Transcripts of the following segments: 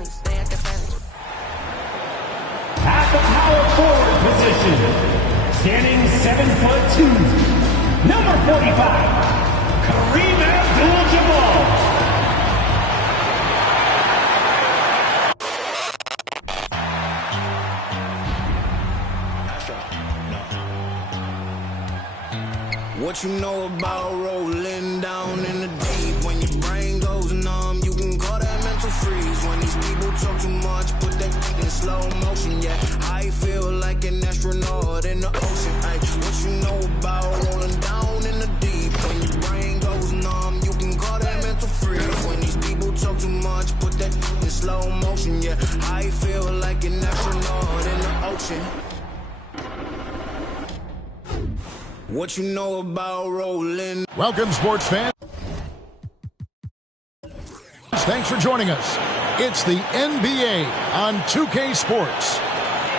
At the power forward position, standing 7'2", number 45, Kareem Abdul-Jabbar. What you know about rolling down in the deep? When your brain goes numb, you can call that mental freeze. When these people talk too much, put that in slow motion. Yeah, I feel like an astronaut in the ocean. Ay, what you know about rolling down in the deep? When your brain goes numb, you can call that mental freeze. When these people talk too much, put that in slow motion. Yeah, I feel like an astronaut in the ocean. What you know about rolling? Welcome, sports fans. Thanks for joining us. It's the NBA on 2K Sports.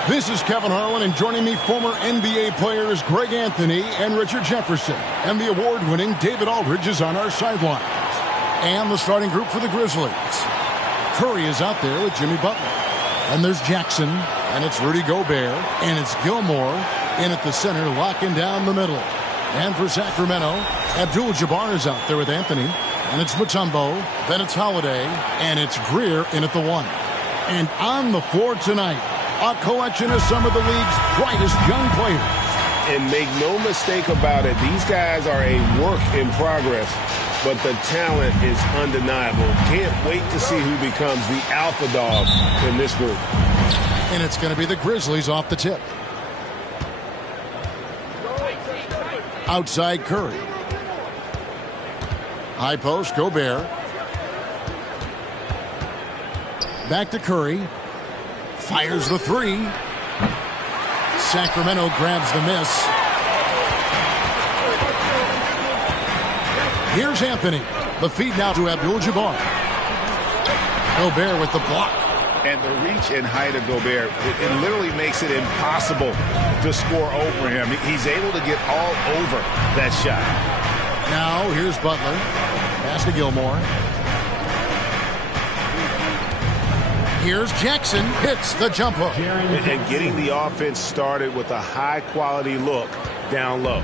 This is Kevin Harlan, and joining me, former NBA players Greg Anthony and Richard Jefferson. And the award-winning David Aldridge is on our sidelines. And the starting group for the Grizzlies. Curry is out there with Jimmy Butler. And there's Jackson, and it's Rudy Gobert, and it's Gilmore in at the center, locking down the middle. And for Sacramento, Abdul-Jabbar is out there with Anthony. And it's Mutombo, then it's Holiday, and it's Greer in at the one. And on the floor tonight, a collection of some of the league's brightest young players. And make no mistake about it, these guys are a work in progress, but the talent is undeniable. Can't wait to see who becomes the alpha dog in this group. And it's going to be the Grizzlies off the tip. Outside Curry. High post, Gobert. Back to Curry. Fires the three. Sacramento grabs the miss. Here's Anthony. The feed now to Abdul-Jabbar. Gobert with the block. And the reach and height of Gobert, it literally makes it impossible to score over him. He's able to get all over that shot. Now here's Butler. Pass to Gilmore. Here's Jackson. Hits the jumper. And getting the offense started with a high-quality look down low.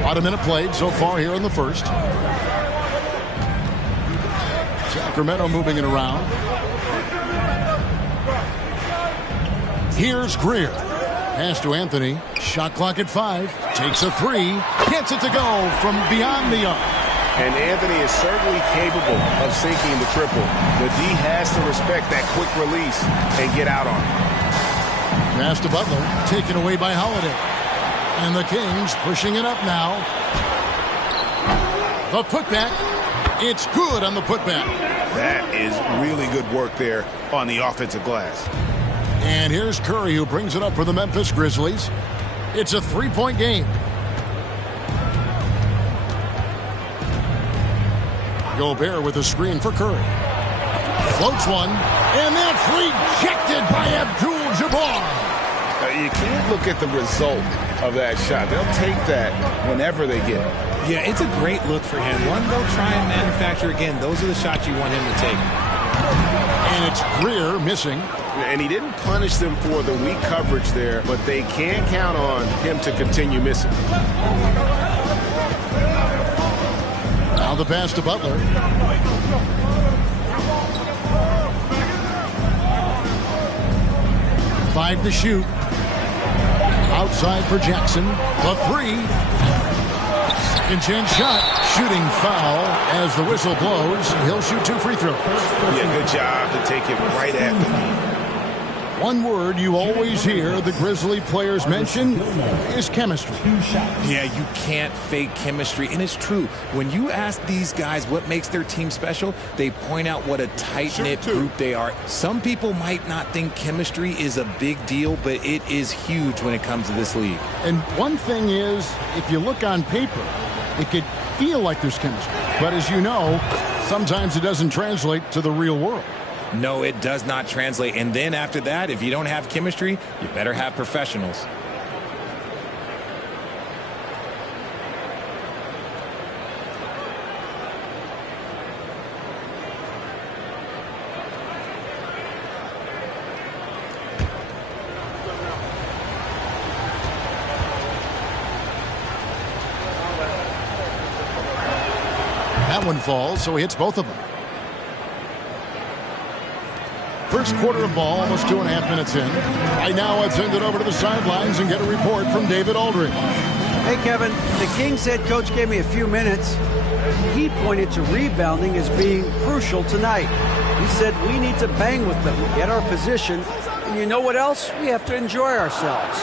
About a minute played so far here in the first. Sacramento moving it around. Here's Greer. Pass to Anthony. Shot clock at 5. Takes a three. Gets it to go from beyond the arc. And Anthony is certainly capable of sinking the triple. The D has to respect that quick release and get out on it. Pass to Butler. Taken away by Holiday. And the Kings pushing it up now. The putback. It's good on the putback. That is really good work there on the offensive glass. And here's Curry, who brings it up for the Memphis Grizzlies. It's a three-point game. Gobert with a screen for Curry. Floats one, and that's rejected by Abdul-Jabbar. You can't look at the result of that shot. They'll take that whenever they get it. Yeah, it's a great look for him. One they'll try and manufacture again. Those are the shots you want him to take. And it's Greer missing. And he didn't punish them for the weak coverage there, but they can't count on him to continue missing. Now the pass to Butler. Five to shoot. Outside for Jackson. The three. Second chance shot. Shooting foul as the whistle blows. He'll shoot 2 free throws. Yeah, good job to take it right at them. One word you always hear the Grizzly players mention is chemistry. Yeah, you can't fake chemistry, and it's true. When you ask these guys what makes their team special, they point out what a tight-knit group they are. Some people might not think chemistry is a big deal, but it is huge when it comes to this league. And one thing is, if you look on paper, it could feel like there's chemistry. But as you know, sometimes it doesn't translate to the real world. No, it does not translate. And then after that, if you don't have chemistry, you better have professionals. That one falls, so he hits both of them. First quarter of ball, almost 2.5 minutes in. Right now, let's send it over to the sidelines and get a report from David Aldridge. Hey, Kevin, the Kings head coach gave me a few minutes. He pointed to rebounding as being crucial tonight. He said we need to bang with them, get our position, and you know what else? We have to enjoy ourselves.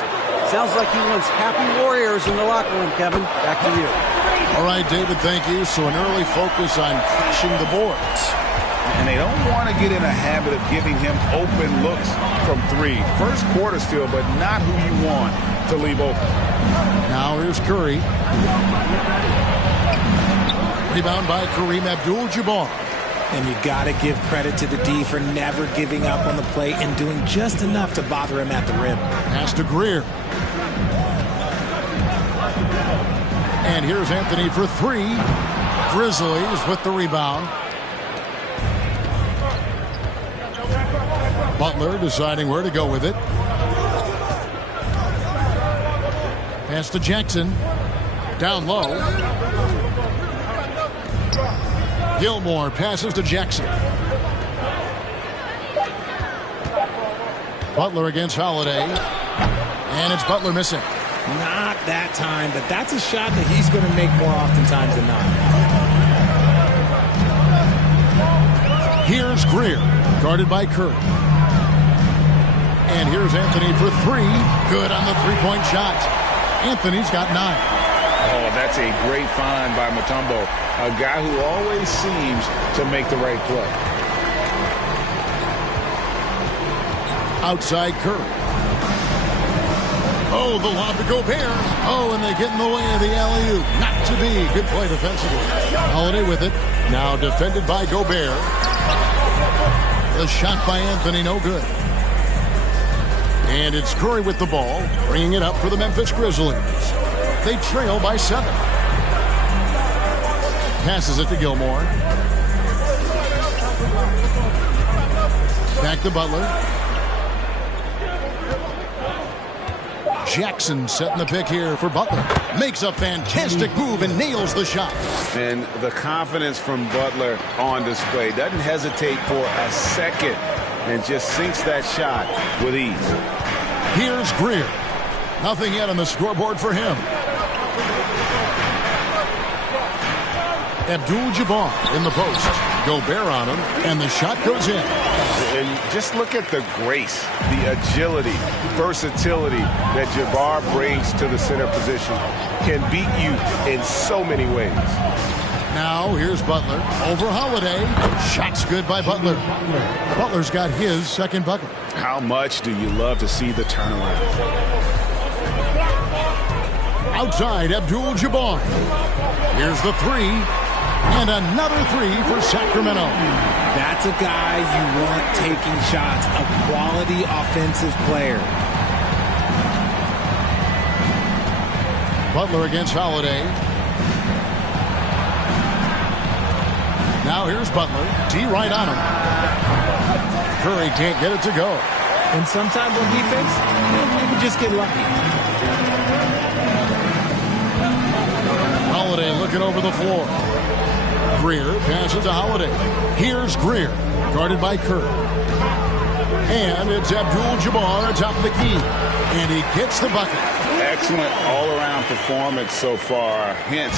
Sounds like he wants happy warriors in the locker room, Kevin. Back to you. All right, David, thank you. So an early focus on crashing the boards. And they don't want to get in a habit of giving him open looks from three. First quarter still, but not who you want to leave open. Now here's Curry. Rebound by Kareem Abdul-Jabbar. And you got to give credit to the D for never giving up on the play and doing just enough to bother him at the rim. Pass to Greer. And here's Anthony for three. Grizzlies with the rebound. Butler deciding where to go with it. Pass to Jackson. Down low. Gilmore passes to Jackson. Butler against Holiday. And it's Butler missing. Not that time, but that's a shot that he's going to make more oftentimes than not. Here's Greer, guarded by Curry. And here's Anthony for three. Good on the three-point shot. Anthony's got 9. Oh, that's a great find by Mutombo. A guy who always seems to make the right play. Outside Curry. Oh, the lob to Gobert. Oh, and they get in the way of the alley-oop. Not to be. Good play defensively. Holiday with it. Now defended by Gobert. The shot by Anthony, no good. And it's Curry with the ball, bringing it up for the Memphis Grizzlies. They trail by 7. Passes it to Gilmore. Back to Butler. Jackson setting the pick here for Butler. Makes a fantastic move and nails the shot. And the confidence from Butler on display. Doesn't hesitate for a second and just sinks that shot with ease. Here's Greer. Nothing yet on the scoreboard for him. Abdul-Jabbar in the post. Gobert on him, and the shot goes in. And just look at the grace, the agility, versatility that Jabbar brings to the center position. Can beat you in so many ways. Now here's Butler over Holiday. Shot's good by Butler. Butler's got his second bucket. How much do you love to see the turnaround? Outside Abdul-Jabbar. Here's the three. And another three for Sacramento. That's a guy you want taking shots. A quality offensive player. Butler against Holiday. Now here's Butler. D right on him. Curry can't get it to go. And sometimes on defense, you just get lucky. Holiday looking over the floor. Greer passes to Holiday. Here's Greer, guarded by Curry. And it's Abdul-Jabbar atop the key. And he gets the bucket. Excellent all-around performance so far, hence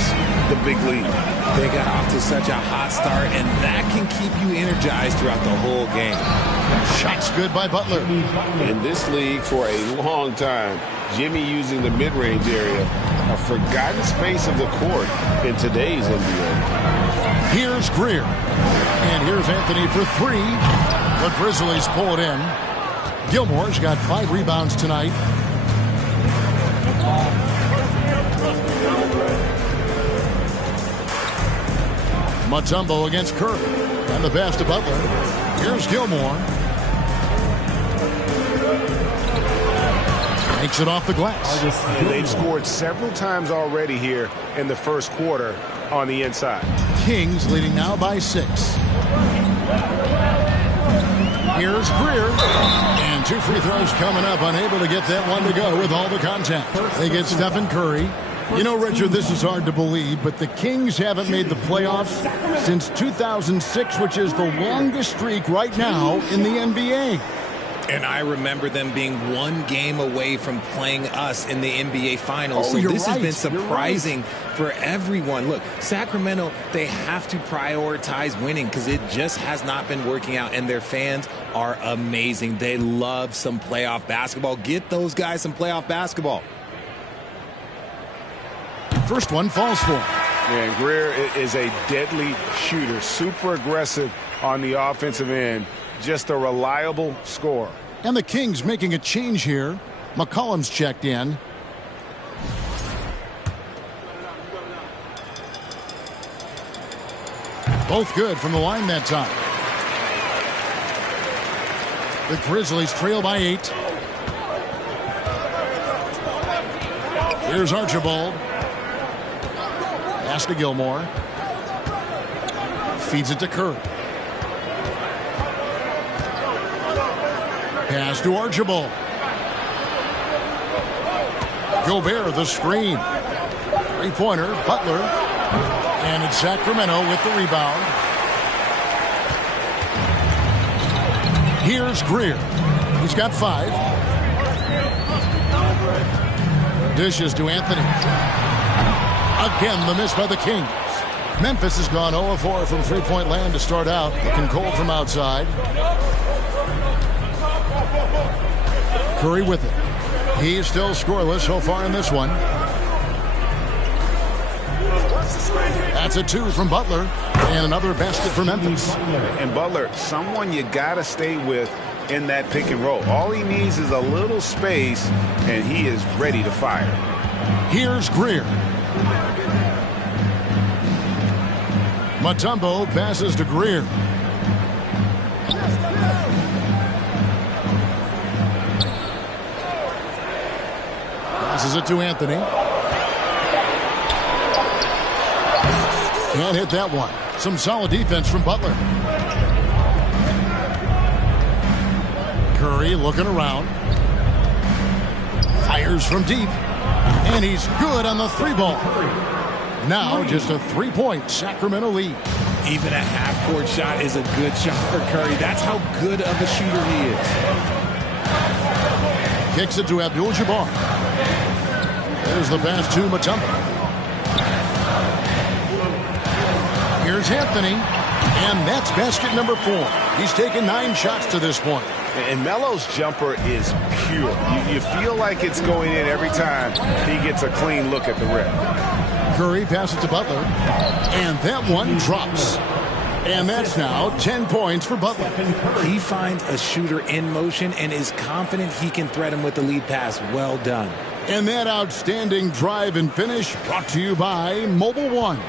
the big lead. They got off to such a hot start, and that can keep you energized throughout the whole game. Shot's good by Butler. In this league for a long time, Jimmy using the mid-range area, a forgotten space of the court in today's NBA. Here's Greer. And here's Anthony for three. The Grizzlies pull it in. Gilmore's got 5 rebounds tonight. Mutombo against Curry. And the pass to Butler. Here's Gilmore. Takes it off the glass. And they've scored several times already here in the first quarter on the inside. Kings leading now by 6. Here's Greer. And 2 free throws coming up. Unable to get that one to go with all the contact. They get Stephen Curry. You know, Richard, this is hard to believe, but the Kings haven't made the playoffs since 2006, which is the longest streak right now in the NBA. And I remember them being one game away from playing us in the NBA Finals. Oh, so this right. has been surprising for everyone. Look, Sacramento, they have to prioritize winning because it just has not been working out. And their fans are amazing. They love some playoff basketball. Get those guys some playoff basketball. First one falls for him. And Greer is a deadly shooter, super aggressive on the offensive end, just a reliable scorer. And the Kings making a change here. McCollum's checked in. Both good from the line that time. The Grizzlies trail by 8. Here's Archibald. Pass to Gilmore. Feeds it to Curry. Pass to Archibald. Gobert, the screen. Three-pointer, Butler. And it's Sacramento with the rebound. Here's Greer. He's got 5. Dishes to Anthony. Again, the miss by the Kings. Memphis has gone 0-4 from three-point land to start out. Looking cold from outside. Curry with it. He's still scoreless so far in this one. That's a 2 from Butler. And another basket for Memphis. And Butler, someone you got to stay with in that pick and roll. All he needs is a little space, and he is ready to fire. Here's Greer. Mutombo passes to Greer. Passes it to Anthony. Can't hit that one. Some solid defense from Butler. Curry looking around. Fires from deep. And he's good on the 3-ball. Now just a 3-point Sacramento lead. Even a half-court shot is a good shot for Curry. That's how good of a shooter he is. Kicks it to Abdul-Jabbar. There's the pass to Mutombo. Here's Anthony. And that's basket number 4. He's taken 9 shots to this point. And Melo's jumper is pure. You feel like it's going in every time he gets a clean look at the rim. Curry passes to Butler. And that one drops. And that's now 10 points for Butler. He finds a shooter in motion and is confident he can thread him with the lead pass. Well done. And that outstanding drive and finish brought to you by Mobile One.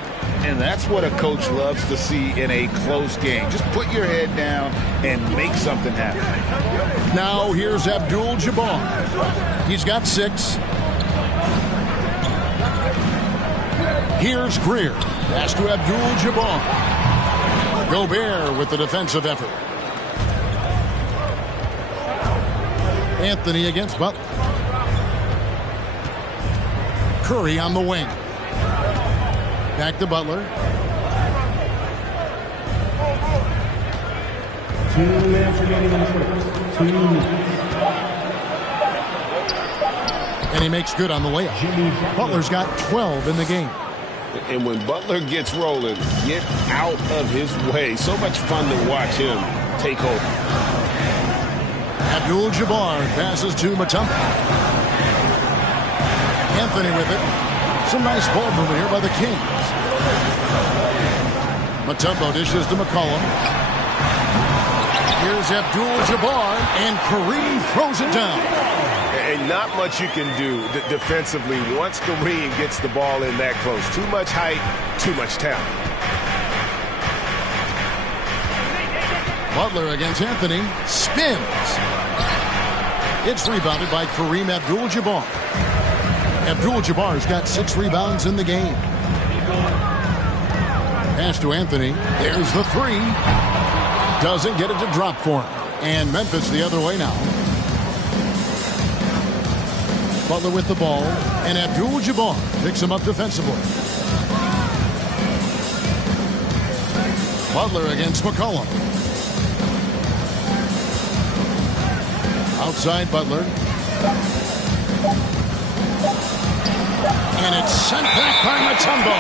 And that's what a coach loves to see in a close game. Just put your head down and make something happen. Now here's Abdul-Jabbar. He's got 6. Here's Greer. Pass to Abdul-Jabbar. Gobert with the defensive effort. Anthony against Butler. Curry on the wing. Back to Butler. 2 minutes remaining in the first. 2 minutes. And he makes good on the layup. Butler's got 12 in the game. And when Butler gets rolling, get out of his way. So much fun to watch him take over. Abdul-Jabbar passes to Mutombo. Anthony with it. Some nice ball movement here by the Kings. Mutombo dishes to McCollum. Here's Abdul-Jabbar, and Kareem throws it down. And not much you can do defensively once Kareem gets the ball in that close. Too much height, too much talent. Butler against Anthony. Spins. It's rebounded by Kareem Abdul-Jabbar. Abdul-Jabbar's got 6 rebounds in the game. Pass to Anthony. There's the 3. Doesn't get it to drop for him. And Memphis the other way now. Butler with the ball, and Abdul-Jabbar picks him up defensively. Butler against McCollum. Outside Butler. And it's sent back by Mutombo.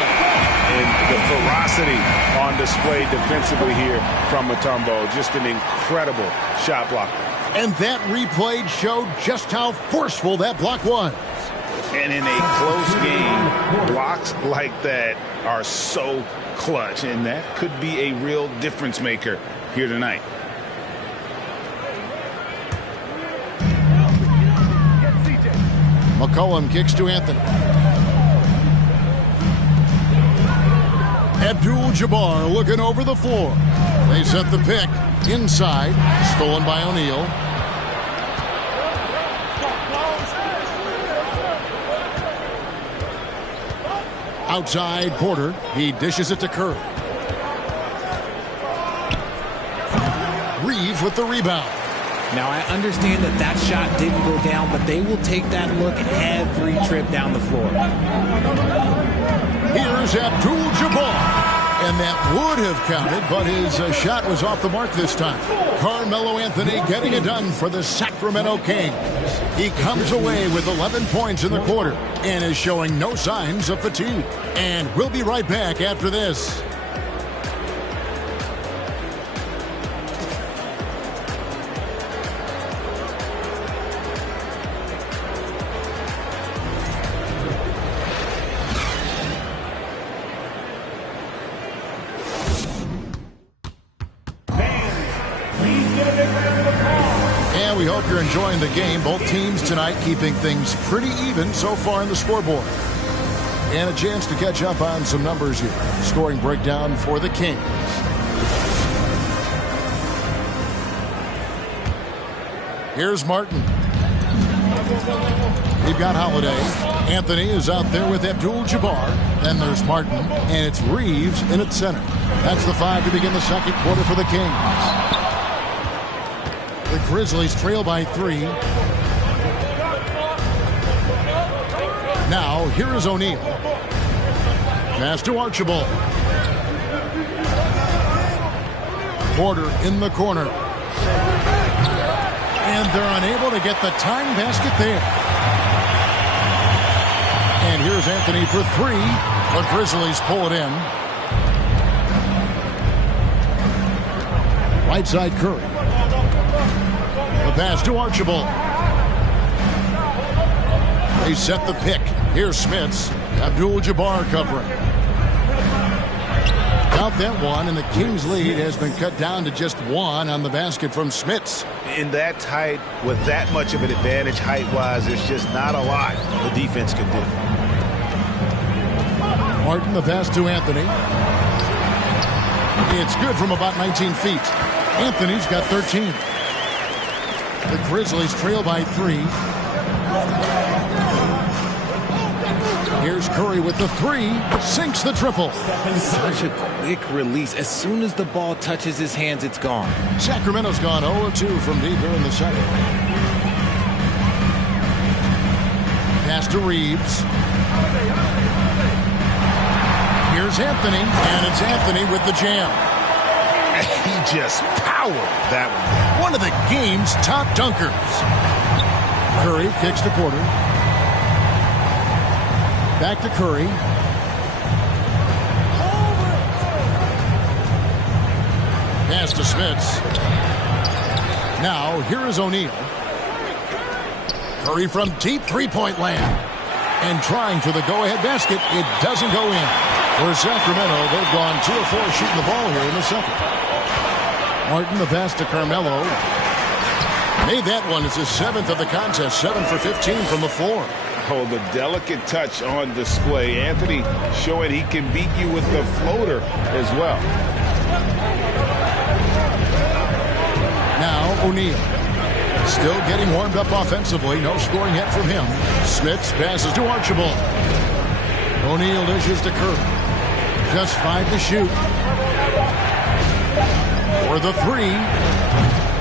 And the ferocity on display defensively here from Mutombo. Just an incredible shot blocker. And that replay showed just how forceful that block was. And in a close game, blocks like that are so clutch. And that could be a real difference maker here tonight. McCollum kicks to Anthony. Abdul-Jabbar looking over the floor. They set the pick inside. Stolen by O'Neal. Outside Porter. He dishes it to Curry. Reeves with the rebound. Now, I understand that that shot didn't go down, but they will take that look every trip down the floor. Here's Abdul-Jabbar. And that would have counted, but his shot was off the mark this time. Carmelo Anthony getting it done for the Sacramento Kings. He comes away with 11 points in the quarter and is showing no signs of fatigue. And we'll be right back after this. We hope you're enjoying the game. Both teams tonight keeping things pretty even so far in the scoreboard. And a chance to catch up on some numbers here. Scoring breakdown for the Kings. Here's Martin. We've got Holiday. Anthony is out there with Abdul-Jabbar. Then there's Martin. And it's Reeves in at center. That's the 5 to begin the second quarter for the Kings. The Grizzlies trail by 3. Now, here is O'Neal. Pass to Archibald. Porter in the corner. And they're unable to get the tying basket there. And here's Anthony for 3. The Grizzlies pull it in. Right side Curry. The pass to Archibald. They set the pick. Here's Smits. Abdul-Jabbar covering. Count that one, and the Kings' lead has been cut down to just 1 on the basket from Smits. In that tight, with that much of an advantage height-wise, there's just not a lot the defense can do. Martin, the pass to Anthony. It's good from about 19 feet. Anthony's got 13. The Grizzlies trail by 3. Here's Curry with the 3. Sinks the triple. Such a quick release. As soon as the ball touches his hands, it's gone. Sacramento's gone 0-2 from deep here in the second. Pass to Reeves. Here's Anthony, and it's Anthony with the jam. He just powered that one. One of the game's top dunkers. Curry kicks to Porter. Back to Curry. Pass to Smits. Now, here is O'Neal. Curry from deep three-point land. And trying for the go-ahead basket. It doesn't go in. For Sacramento, they've gone 2 of 4 shooting the ball here in the second. Martin, the pass to Carmelo. Made that one. It's his 7th of the contest. 7 for 15 from the floor. Oh, the delicate touch on display. Anthony showing he can beat you with the floater as well. Now O'Neal. Still getting warmed up offensively. No scoring yet from him. Smits passes to Archibald. O'Neal dishes to Curry. Just 5 to shoot. For the 3.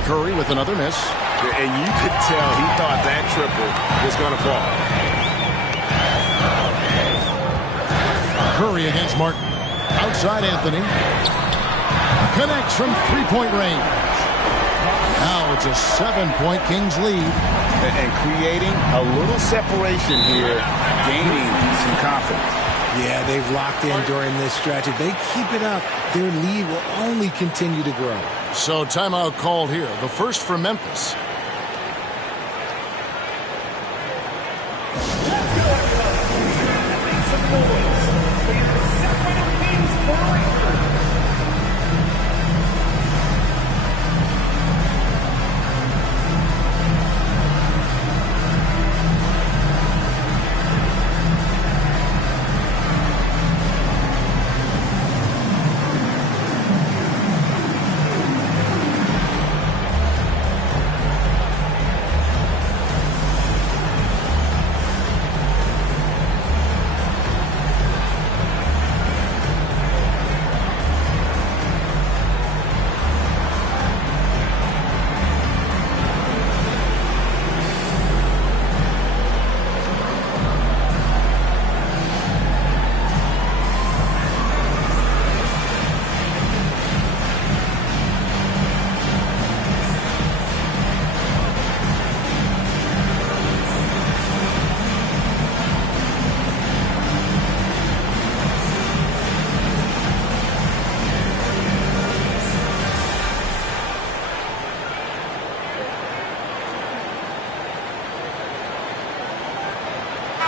Curry with another miss. And you could tell he thought that triple was going to fall. Curry against Martin. Outside Anthony. Connects from three-point range. Now it's a 7-point Kings lead. And creating a little separation here, gaining some confidence. Yeah, they've locked in during this stretch. If they keep it up, their lead will only continue to grow. So timeout called here. The first for Memphis.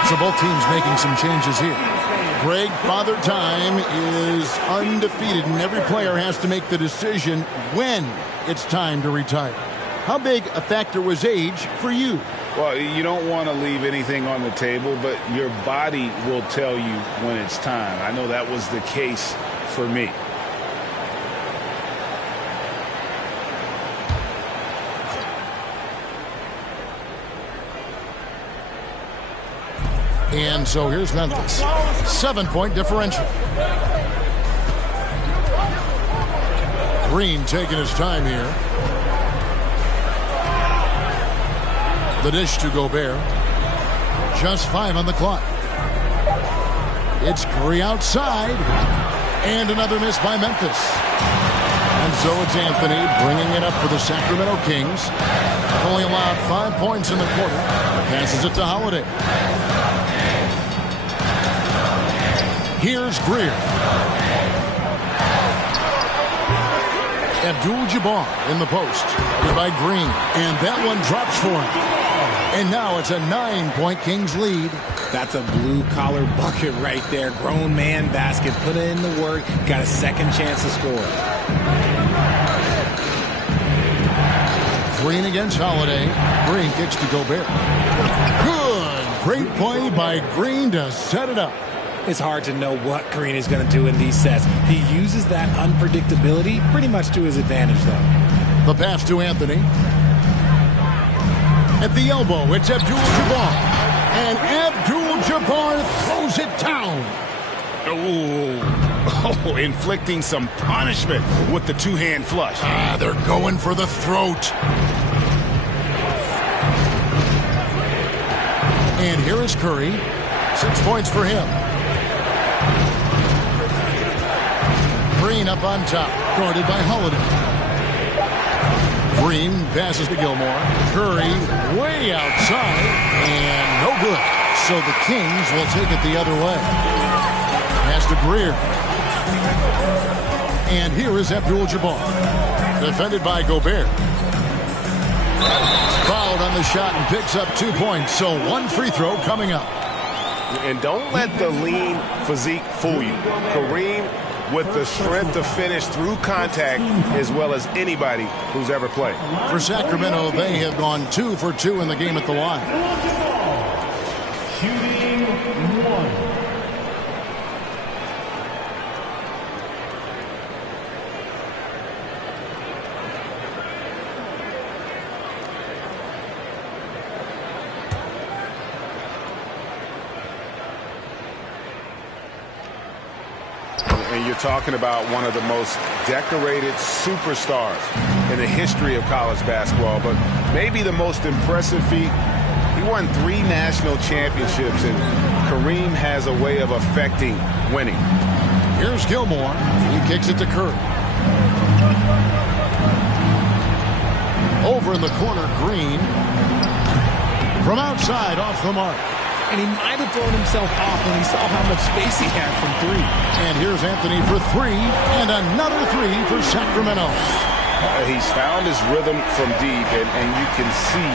So both teams making some changes here. Greg, Father Time is undefeated, and every player has to make the decision when it's time to retire. How big a factor was age for you? Well, you don't want to leave anything on the table, but your body will tell you when it's time. I know that was the case for me. And so here's Memphis. 7-point differential. Green taking his time here. The dish to Gobert. Just 5 on the clock. It's Curry outside. And another miss by Memphis. And so it's Anthony bringing it up for the Sacramento Kings. Only allowed 5 points in the quarter. Passes it to Holiday. Here's Greer. Abdul-Jabbar in the post. By Green. And that one drops for him. And now it's a 9-point Kings lead. That's a blue-collar bucket right there. Grown man basket. Put in the work. Got a second chance to score. Green against Holiday. Green kicks to Gobert. Good. Great play by Green to set it up. It's hard to know what Green is going to do in these sets. He uses that unpredictability pretty much to his advantage, though. The pass to Anthony. At the elbow, it's Abdul-Jabbar. And Abdul-Jabbar throws it down. Oh, inflicting some punishment with the two-hand flush. They're going for the throat. And here is Curry. 6 points for him. Green up on top, guarded by Holiday. Green passes to Gilmore. Curry way outside, and no good. So the Kings will take it the other way. Pass to Greer. And here is Abdul-Jabbar. Defended by Gobert. Fouled on the shot and picks up 2 points. So one free throw coming up. And don't let the lean physique fool you. Kareem with the strength to finish through contact as well as anybody who's ever played. For Sacramento, they have gone 2 for 2 in the game at the line. Shooting 1. And you're talking about one of the most decorated superstars in the history of college basketball, but maybe the most impressive feat. He won 3 national championships, and Kareem has a way of affecting winning. Here's Gilmore. He kicks it to Curry. Over in the corner, Green. From outside, off the mark. And he might have thrown himself off when he saw how much space he had from three. And here's Anthony for three, and another three for Sacramento. He's found his rhythm from deep, and you can see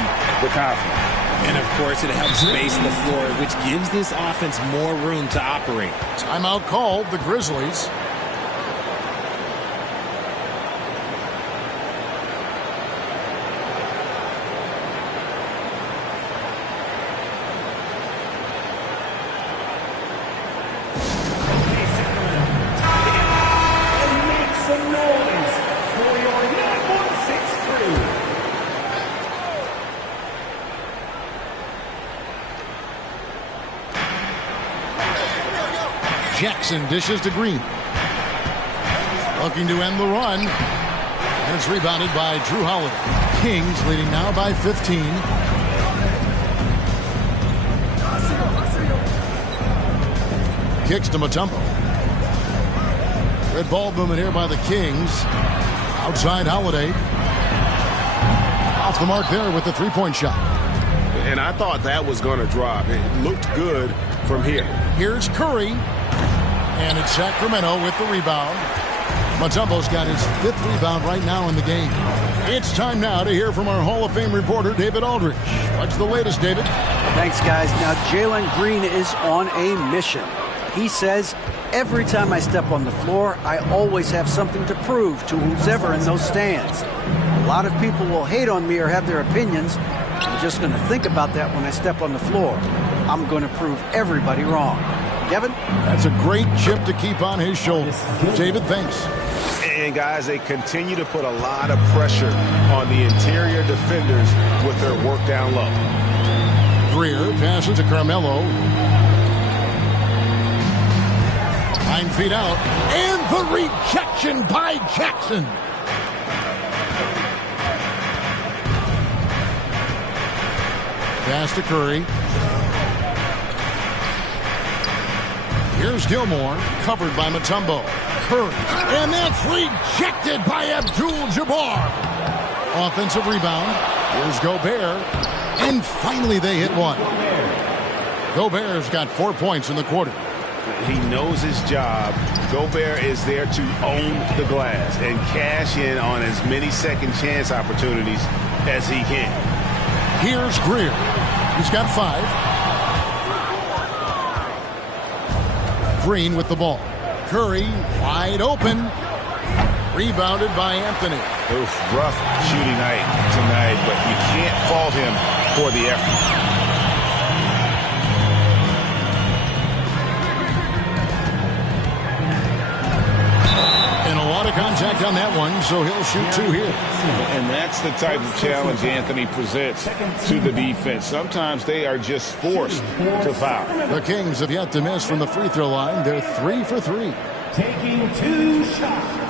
the confidence. And, of course, it helps space the floor, which gives this offense more room to operate. Timeout called, the Grizzlies. Jackson dishes to Green. Looking to end the run. And it's rebounded by Drew Holiday. Kings leading now by 15. Kicks to Mutombo. Red ball movement here by the Kings. Outside Holiday. Off the mark there with the three-point shot. And I thought that was going to drop. It looked good from here. Here's Curry. And it's Sacramento with the rebound. Mutombo's got his fifth rebound right now in the game. It's time now to hear from our Hall of Fame reporter, David Aldridge. What's the latest, David? Thanks, guys. Now, Jalen Green is on a mission. He says, every time I step on the floor, I always have something to prove to who's ever in those stands. A lot of people will hate on me or have their opinions. I'm just going to think about that when I step on the floor. I'm going to prove everybody wrong. Kevin? That's a great chip to keep on his shoulders. David, thanks. And, guys, they continue to put a lot of pressure on the interior defenders with their work down low. Greer passes to Carmelo. 9 feet out. And the rejection by Jackson. Pass to Curry. Here's Gilmore, covered by Mutombo. Curry, and that's rejected by Abdul-Jabbar. Offensive rebound. Here's Gobert, and finally they hit one. Gobert's got 4 points in the quarter. He knows his job. Gobert is there to own the glass and cash in on as many second chance opportunities as he can. Here's Greer. He's got 5. Green with the ball. Curry wide open. Rebounded by Anthony. Oof, rough shooting night tonight, but you can't fault him for the effort. And a lot of contact on that one, so he'll shoot 2 here. And that's the type of challenge Anthony presents to the defense. Sometimes they are just forced to foul. The Kings have yet to miss from the free throw line. They're 3 for 3. Taking 2 shots.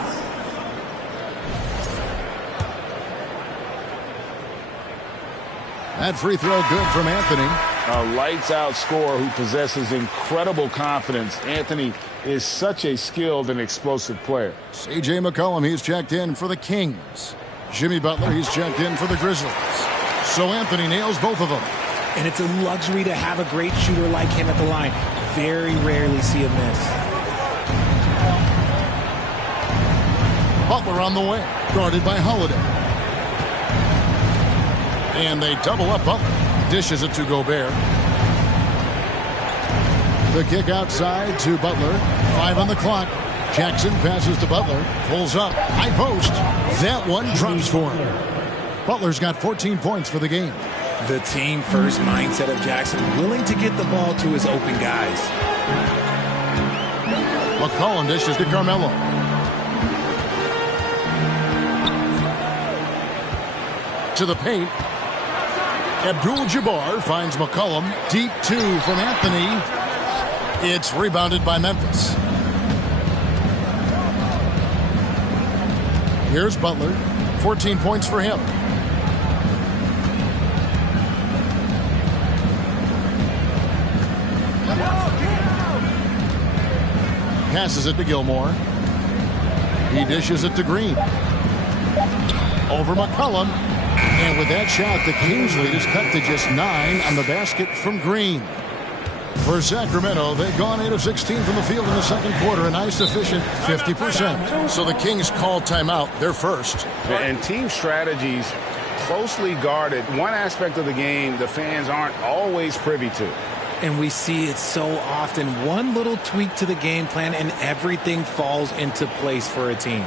That free throw good from Anthony. A lights-out scorer who possesses incredible confidence. Anthony is such a skilled and explosive player. C.J. McCollum, he's checked in for the Kings. Jimmy Butler, he's checked in for the Grizzlies. So Anthony nails both of them. And it's a luxury to have a great shooter like him at the line. Very rarely see him miss. Butler on the way, guarded by Holiday. And they double up Butler. Dishes it to Gobert. The kick outside to Butler. 5 on the clock. Jackson passes to Butler. Pulls up. High post. That one drops for him. Butler's got 14 points for the game. The team-first mindset of Jackson, willing to get the ball to his open guys. McCollum dishes to Carmelo. To the paint. Abdul-Jabbar finds McCollum. Deep 2 from Anthony. It's rebounded by Memphis. Here's Butler. 14 points for him. Passes it to Gilmore. He dishes it to Green. Over McCollum. And with that shot, the Kings lead is cut to just 9 on the basket from Green. For Sacramento, they've gone 8 of 16 from the field in the second quarter, a nice efficient 50%. So the Kings call timeout, their first. And team strategies closely guarded. One aspect of the game the fans aren't always privy to. And we see it so often. One little tweak to the game plan and everything falls into place for a team.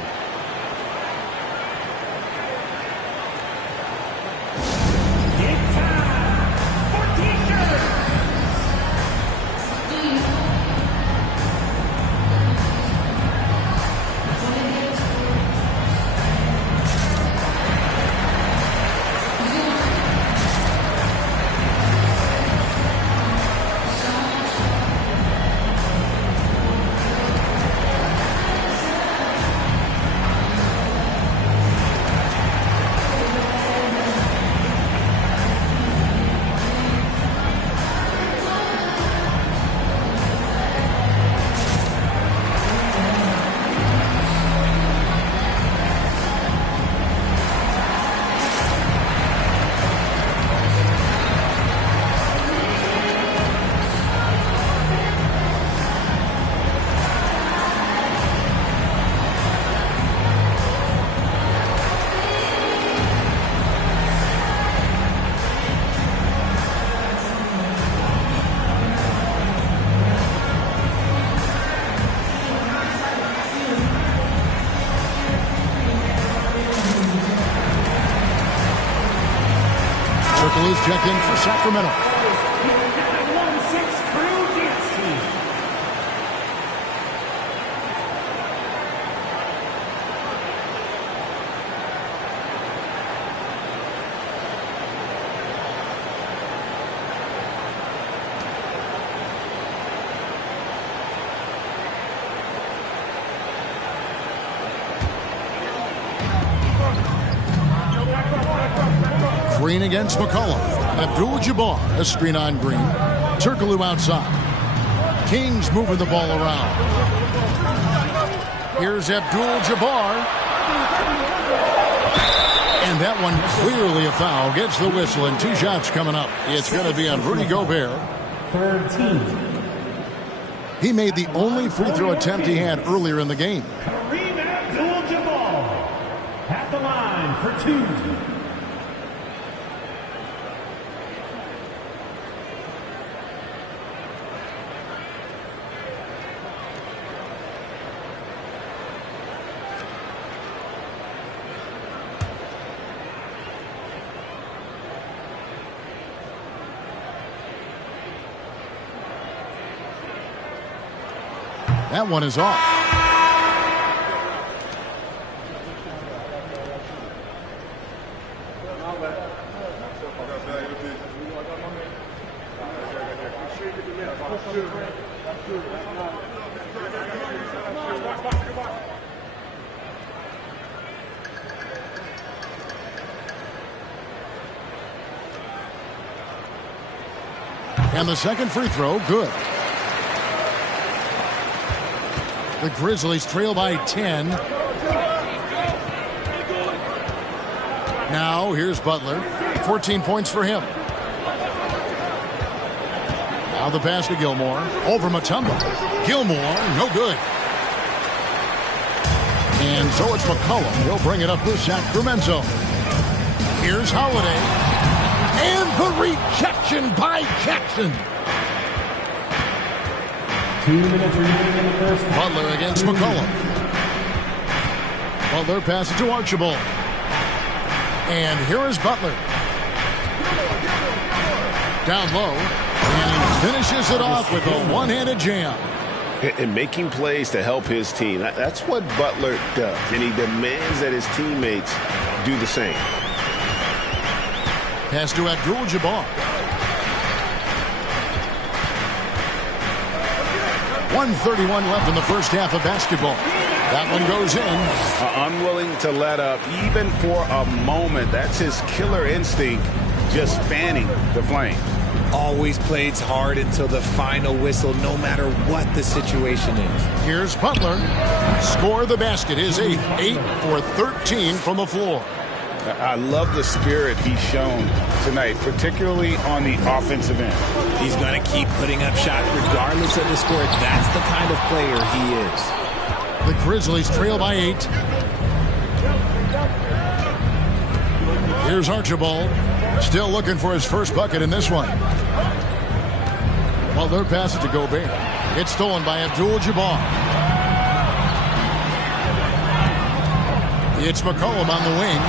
Is checked in for Sacramento. Green against McCollum. Abdul-Jabbar, a screen on Green. Turkoglu outside. Kings moving the ball around. Here's Abdul-Jabbar. And that one clearly a foul. Gets the whistle and 2 shots coming up. It's going to be on Rudy Gobert. 13. He made the only free throw attempt he had earlier in the game. Kareem Abdul-Jabbar at the line for 2. That one is off. And the second free throw, good. The Grizzlies trail by 10. Now here's Butler. 14 points for him. Now the pass to Gilmore. Over Mutombo. Gilmore, no good. And so it's McCollum. He'll bring it up with Sacramento. Here's Holiday. And the rejection by Jackson. 2 minutes remaining in the first half. Butler against McCollum. Butler passes to Archibald. And here is Butler. Down low. And he finishes it off with a one-handed jam. And making plays to help his team. That's what Butler does. And he demands that his teammates do the same. Pass to Abdul-Jabbar. 1:31 left in the first half of basketball. That one goes in. Unwilling to let up even for a moment. That's his killer instinct, just fanning the flame. always plays hard until the final whistle, no matter what the situation is. Here's Butler. Score the basket. His 8th. 8 for 13 from the floor. I love the spirit he's shown tonight, particularly on the offensive end. He's going to keep putting up shots regardless of the score. That's the kind of player he is. The Grizzlies trail by 8. Here's Archibald. Still looking for his first bucket in this one. Butler passes to Gobert. It's stolen by Abdul-Jabbar. It's McCollum on the wing.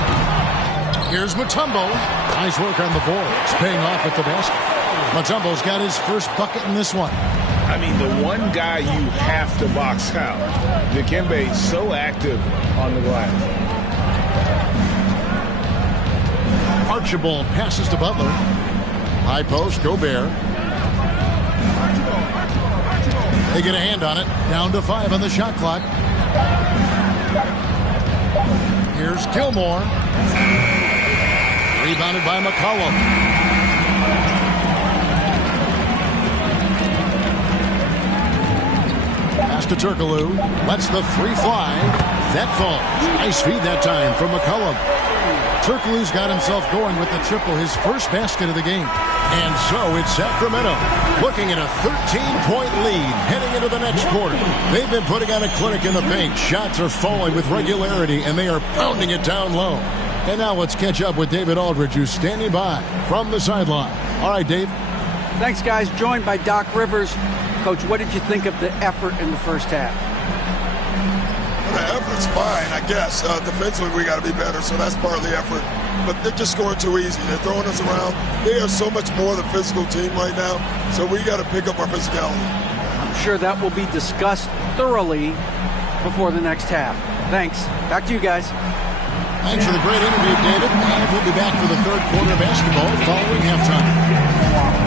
Here's Mutombo. Nice work on the board. It's paying off at the basket. Mutombo's got his first bucket in this one. I mean, the one guy you have to box out. Dikembe so active on the glass. Archibald passes to Butler. High post, Gobert. They get a hand on it. Down to 5 on the shot clock. Here's Gilmore. Rebounded by McCollum. Pass to Turkoglu. Lets the 3 fly. That falls. Nice feed that time from McCollum. Turkoglu's got himself going with the triple, his first basket of the game. And so it's Sacramento looking at a 13-point lead heading into the next quarter. They've been putting on a clinic in the paint. Shots are falling with regularity, and they are pounding it down low. And now let's catch up with David Aldridge, who's standing by from the sideline. All right, Dave. Thanks, guys. Joined by Doc Rivers. Coach, what did you think of the effort in the first half? The effort's fine, I guess. Defensively, we got to be better, so that's part of the effort. But they're just scoring too easy. They're throwing us around. They are so much more the physical team right now, so we got to pick up our physicality. I'm sure that will be discussed thoroughly before the next half. Thanks. Back to you guys. Thanks for the great interview, David. And we'll be back for the third quarter of basketball following halftime.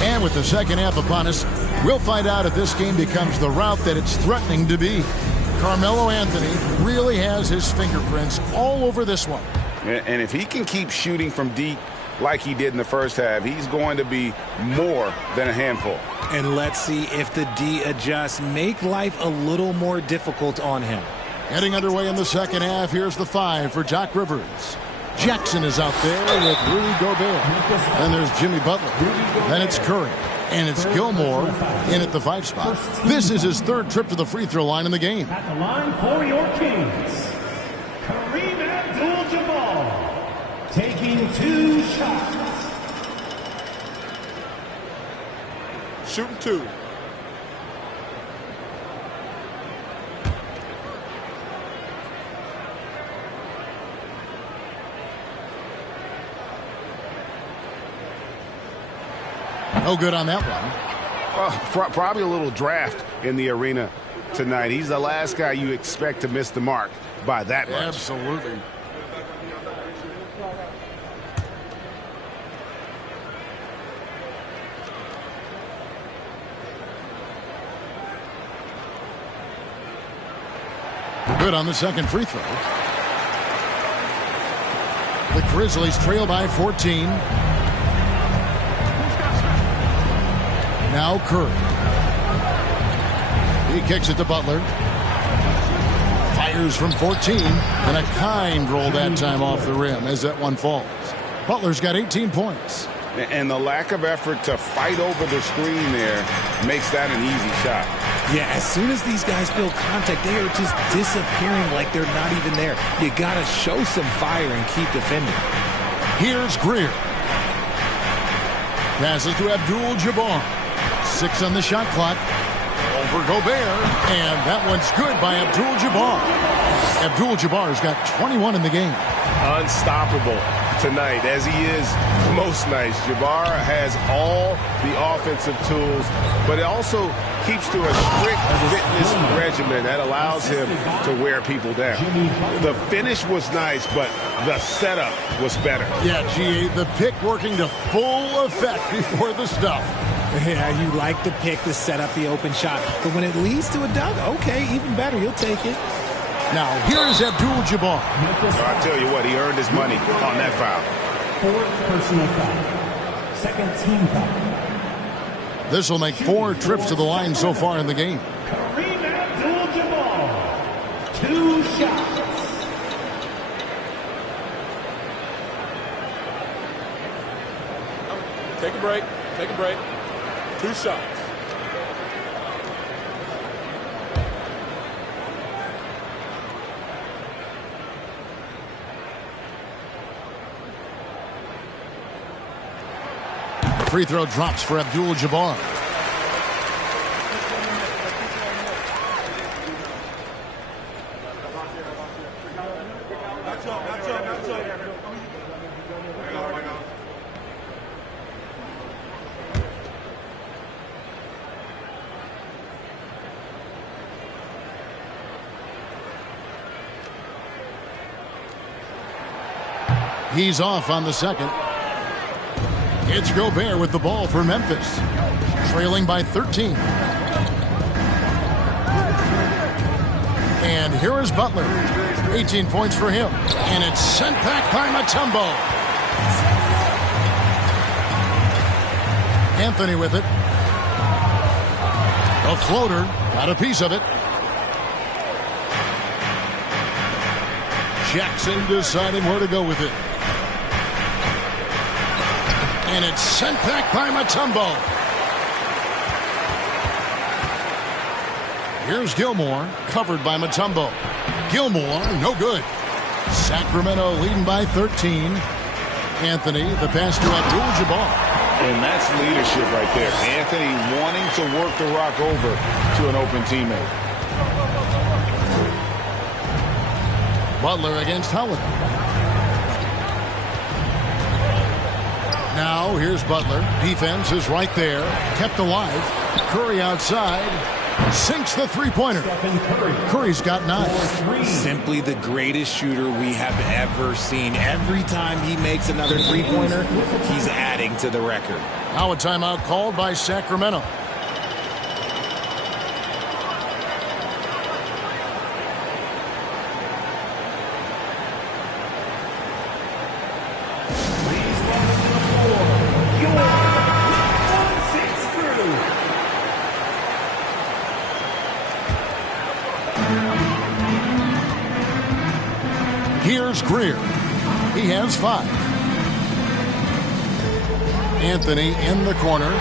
And with the second half upon us, we'll find out if this game becomes the route that it's threatening to be. Carmelo Anthony really has his fingerprints all over this one. And if he can keep shooting from deep like he did in the first half, he's going to be more than a handful. And let's see if the D adjusts, make life a little more difficult on him. Heading underway in the second half, here's the 5 for Doc Rivers. Jackson is out there with Rudy Gobert. Then there's Jimmy Butler. Then it's Curry. And it's Gilmore in at the 5 spot. This is his third trip to the free throw line in the game. At the line for your Kings, Kareem Abdul-Jabbar, taking 2 shots. Shooting 2. No good on that one. Probably a little draft in the arena tonight. He's the last guy you expect to miss the mark by that much. Absolutely. Good on the second free throw. The Grizzlies trail by 14. Now Curry. He kicks it to Butler. Fires from 14, and a kind roll that time off the rim as that one falls. Butler's got 18 points. And the lack of effort to fight over the screen there makes that an easy shot. Yeah, as soon as these guys feel contact, they are just disappearing like they're not even there. You got to show some fire and keep defending. Here's Greer. Passes to Abdul-Jabbar. 6 on the shot clock. Over Gobert, and that one's good by Abdul-Jabbar. Abdul-Jabbar's got 21 in the game. Unstoppable tonight, as he is most nights. Jabbar has all the offensive tools, but it also keeps to a strict fitness regimen that allows him to wear people down. The finish was nice, but the setup was better. Yeah, GA, the pick working to full effect before the stuff. Yeah, you like the pick to set up the open shot. But when it leads to a dunk, okay, even better. You'll take it. Now, here is Abdul-Jabbar. I'll tell you what, he earned his money on that foul. 4th personal foul. 2nd team foul. This will make 4 trips to the line so far in the game. Kareem Abdul-Jabbar. 2 shots. Take a break. Take a break. 2 shots. Free throw drops for Abdul-Jabbar. He's off on the second. It's Gobert with the ball for Memphis, trailing by 13. And here is Butler. 18 points for him. And it's sent back by Mutombo. Anthony with it. A floater. Got a piece of it. Jackson deciding where to go with it. And it's sent back by Mutombo. Here's Gilmore, covered by Mutombo. Gilmore, no good. Sacramento leading by 13. Anthony, the pass to Abdul-Jabbar. And that's leadership right there. Anthony wanting to work the rock over to an open teammate. Butler against Holiday. Now, here's Butler. Defense is right there. Kept alive. Curry outside. Sinks the three-pointer. Curry's got 9. Simply the greatest shooter we have ever seen. Every time he makes another three-pointer, he's adding to the record. Now a timeout called by Sacramento. Here's Greer. He has 5. Anthony in the corner.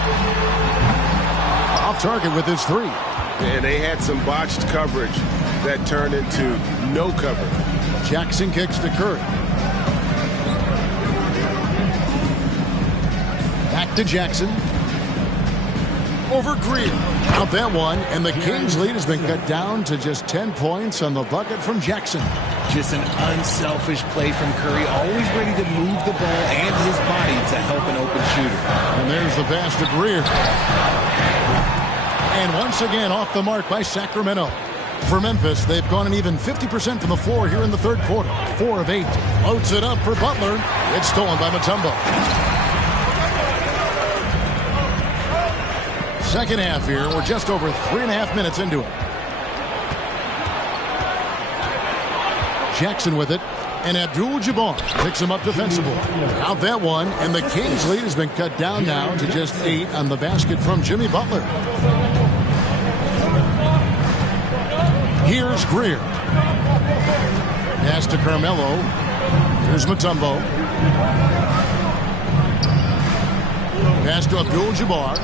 Off target with his 3. And they had some botched coverage that turned into no cover. Jackson kicks to Curry. Back to Jackson. Over Greer. Out that one, and the Kings' lead has been cut down to just 10 points on the bucket from Jackson. Just an unselfish play from Curry, always ready to move the ball and his body to help an open shooter. And there's the pass to Greer. And once again off the mark by Sacramento. For Memphis, they've gone an even 50% from the floor here in the third quarter. 4 of 8. Loads it up for Butler. It's stolen by Mutombo. Second half here. We're just over 3.5 minutes into it. Jackson with it, and Abdul-Jabbar picks him up defensively. Out that one, and the Kings' lead has been cut down now to just 8 on the basket from Jimmy Butler. Here's Greer. Pass to Carmelo. Here's Mutombo. Pass to Abdul-Jabbar.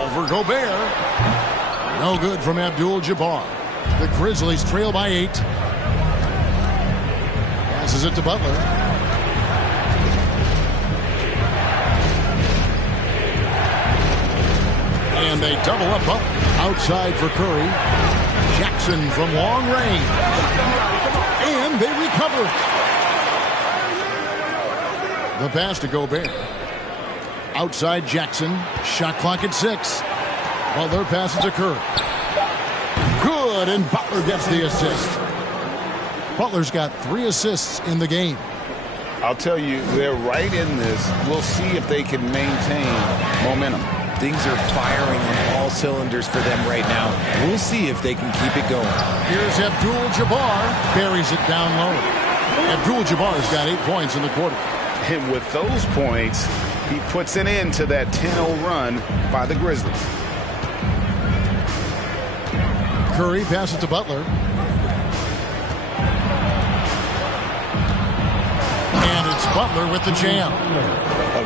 Over Gobert. No good from Abdul-Jabbar. The Grizzlies trail by 8. Passes it to Butler. And they double up Butler. Outside for Curry. Jackson from long range. And they recover it. The pass to Gobert. Outside Jackson. Shot clock at 6. Butler passes to Curry. Good, and Butler gets the assist. Butler's got 3 assists in the game. I'll tell you, they're right in this. We'll see if they can maintain momentum. Things are firing on all cylinders for them right now. We'll see if they can keep it going. Here's Abdul-Jabbar. Buries it down low. Abdul-Jabbar's got 8 points in the quarter. And with those points, he puts an end to that 10-0 run by the Grizzlies. Curry passes to Butler. And it's Butler with the jam.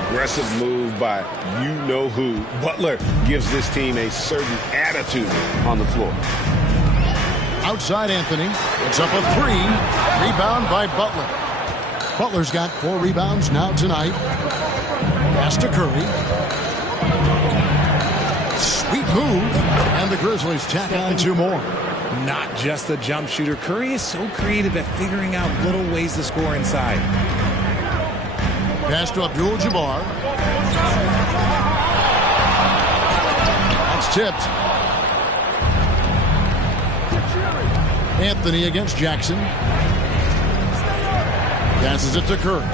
Aggressive move by you-know-who. Butler gives this team a certain attitude on the floor. Outside Anthony. It's up a 3. Rebound by Butler. Butler's got 4 rebounds now tonight. Pass to Curry. Sweet move. And the Grizzlies tack on 2 more. Not just a jump shooter. Curry is so creative at figuring out little ways to score inside. Pass to Abdul-Jabbar. That's tipped. Anthony against Jackson. Passes it to Curry.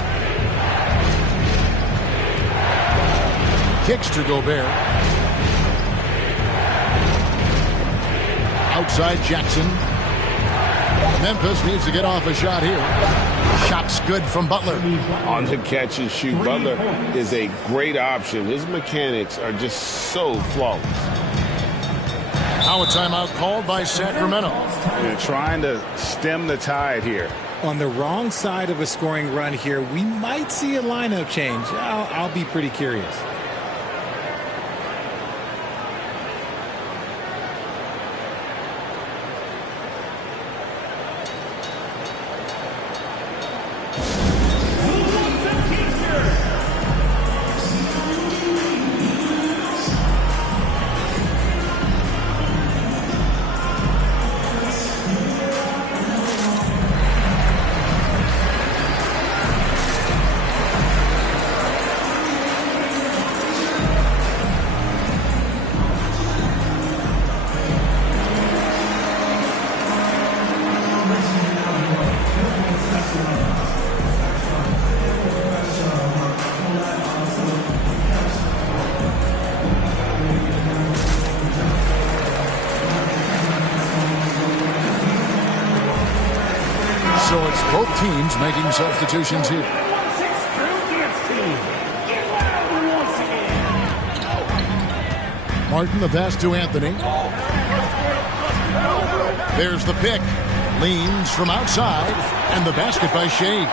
Kicks to Gobert. Outside Jackson. Memphis needs to get off a shot here. Shot's good from Butler. On the catch and shoot, Butler is a great option. His mechanics are just so flawless. Now a timeout called by Sacramento. They're trying to stem the tide here. On the wrong side of a scoring run here, we might see a lineup change. I'll be pretty curious. So it's both teams making substitutions here. Martin, the pass to Anthony. There's the pick. Leans from outside. And the basket by Shea.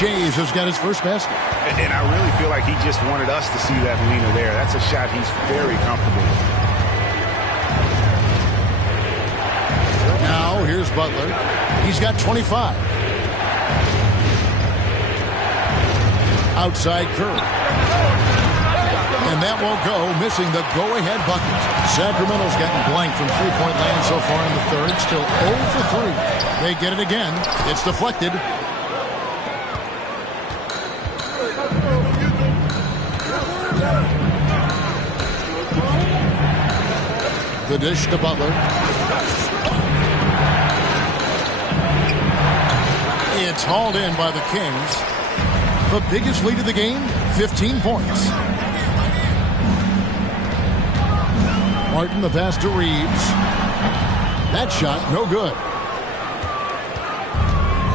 Shays has got his first basket. And I really feel like he just wanted us to see that leaner there. That's a shot he's very comfortable with. Now here's Butler. He's got 25. Outside Curry. And that won't go, missing the go-ahead bucket. Sacramento's gotten blank from three-point land so far in the third. Still 0 for 3. They get it again. It's deflected. The dish to Butler. It's hauled in by the Kings. The biggest lead of the game, 15 points. Martin, the pass to Reeves. That shot, no good.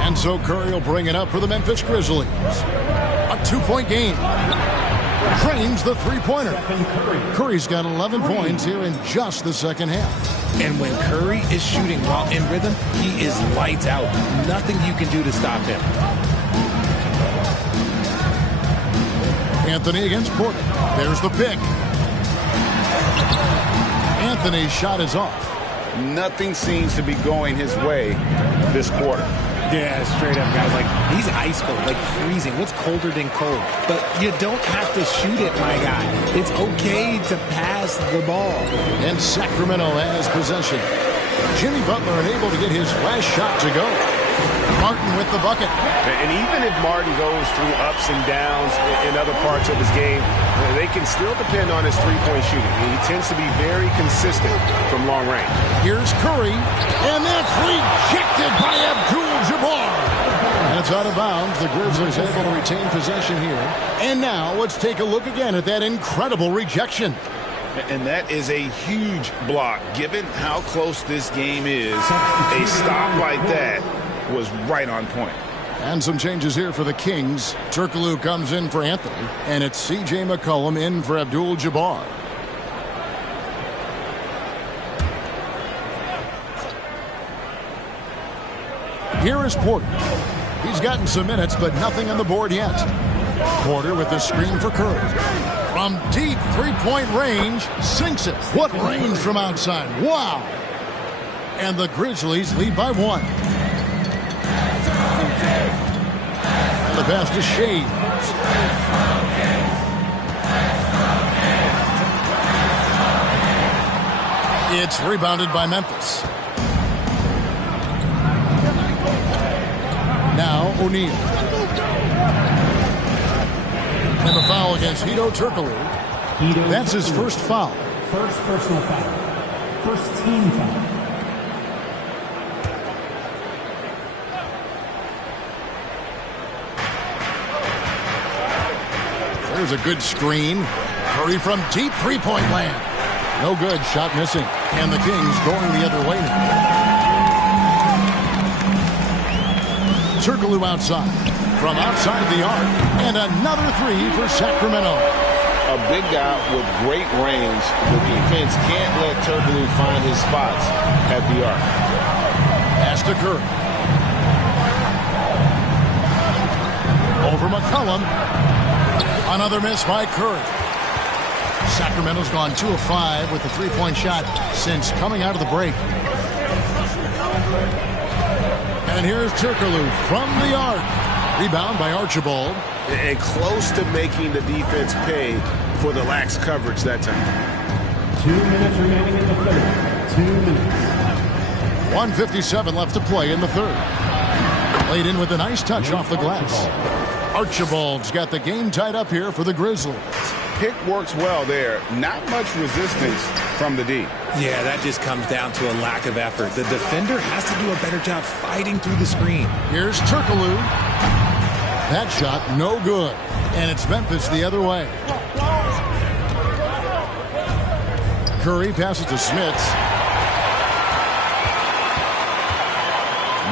And so Curry will bring it up for the Memphis Grizzlies. A 2-point game. Drains the three-pointer. Curry's got 11 points here in just the second half. And when Curry is shooting while in rhythm, he is lights out. Nothing you can do to stop him. Anthony against Porter. There's the pick. Anthony's shot is off. Nothing seems to be going his way this quarter. Yeah, straight up, guys. Like, he's ice cold, like freezing. What's colder than cold? But you don't have to shoot it, my guy. It's okay to pass the ball. And Sacramento has possession. Jimmy Butler unable to get his last shot to go. Martin with the bucket. And even if Martin goes through ups and downs in other parts of his game, they can still depend on his three-point shooting. He tends to be very consistent from long range. Here's Curry, and that's rejected by Abdul-Jabbar. And it's out of bounds. The Grizzlies able to retain possession here. And now let's take a look again at that incredible rejection. And that is a huge block. Given how close this game is, a stop like that was right on point. And some changes here for the Kings. Turkoglu comes in for Anthony, and it's C.J. McCollum in for Abdul-Jabbar. Here is Porter. He's gotten some minutes, but nothing on the board yet. Porter with the screen for Curry. From deep three-point range, sinks it. What range from outside. Wow. And the Grizzlies lead by 1. And the pass to Shea. It's rebounded by Memphis. Now O'Neal. And the foul against Hedo Turkoglu. That's his first foul. First personal foul. First team foul. There's a good screen. Curry from deep three-point land. No good. Shot missing. And the Kings going the other way now. Turkoglu outside. From outside the arc. And another three for Sacramento. A big guy with great range. The defense can't let Turkoglu find his spots at the arc. Pass to Curry. Over McCollum. Another miss by Curry. Sacramento's gone 2 of 5 with the three-point shot since coming out of the break. And here's Turkoglu from the arc. Rebound by Archibald. And close to making the defense pay for the lax coverage that time. 2 minutes remaining in the third. 2 minutes. 1:57 left to play in the third. Laid in with a nice touch off the glass. Archibald's got the game tied up here for the Grizzlies. Pick works well there. Not much resistance from the D. Yeah, that just comes down to a lack of effort. The defender has to do a better job fighting through the screen. Here's Turkoglu. That shot no good. And it's Memphis the other way. Curry passes to Smits.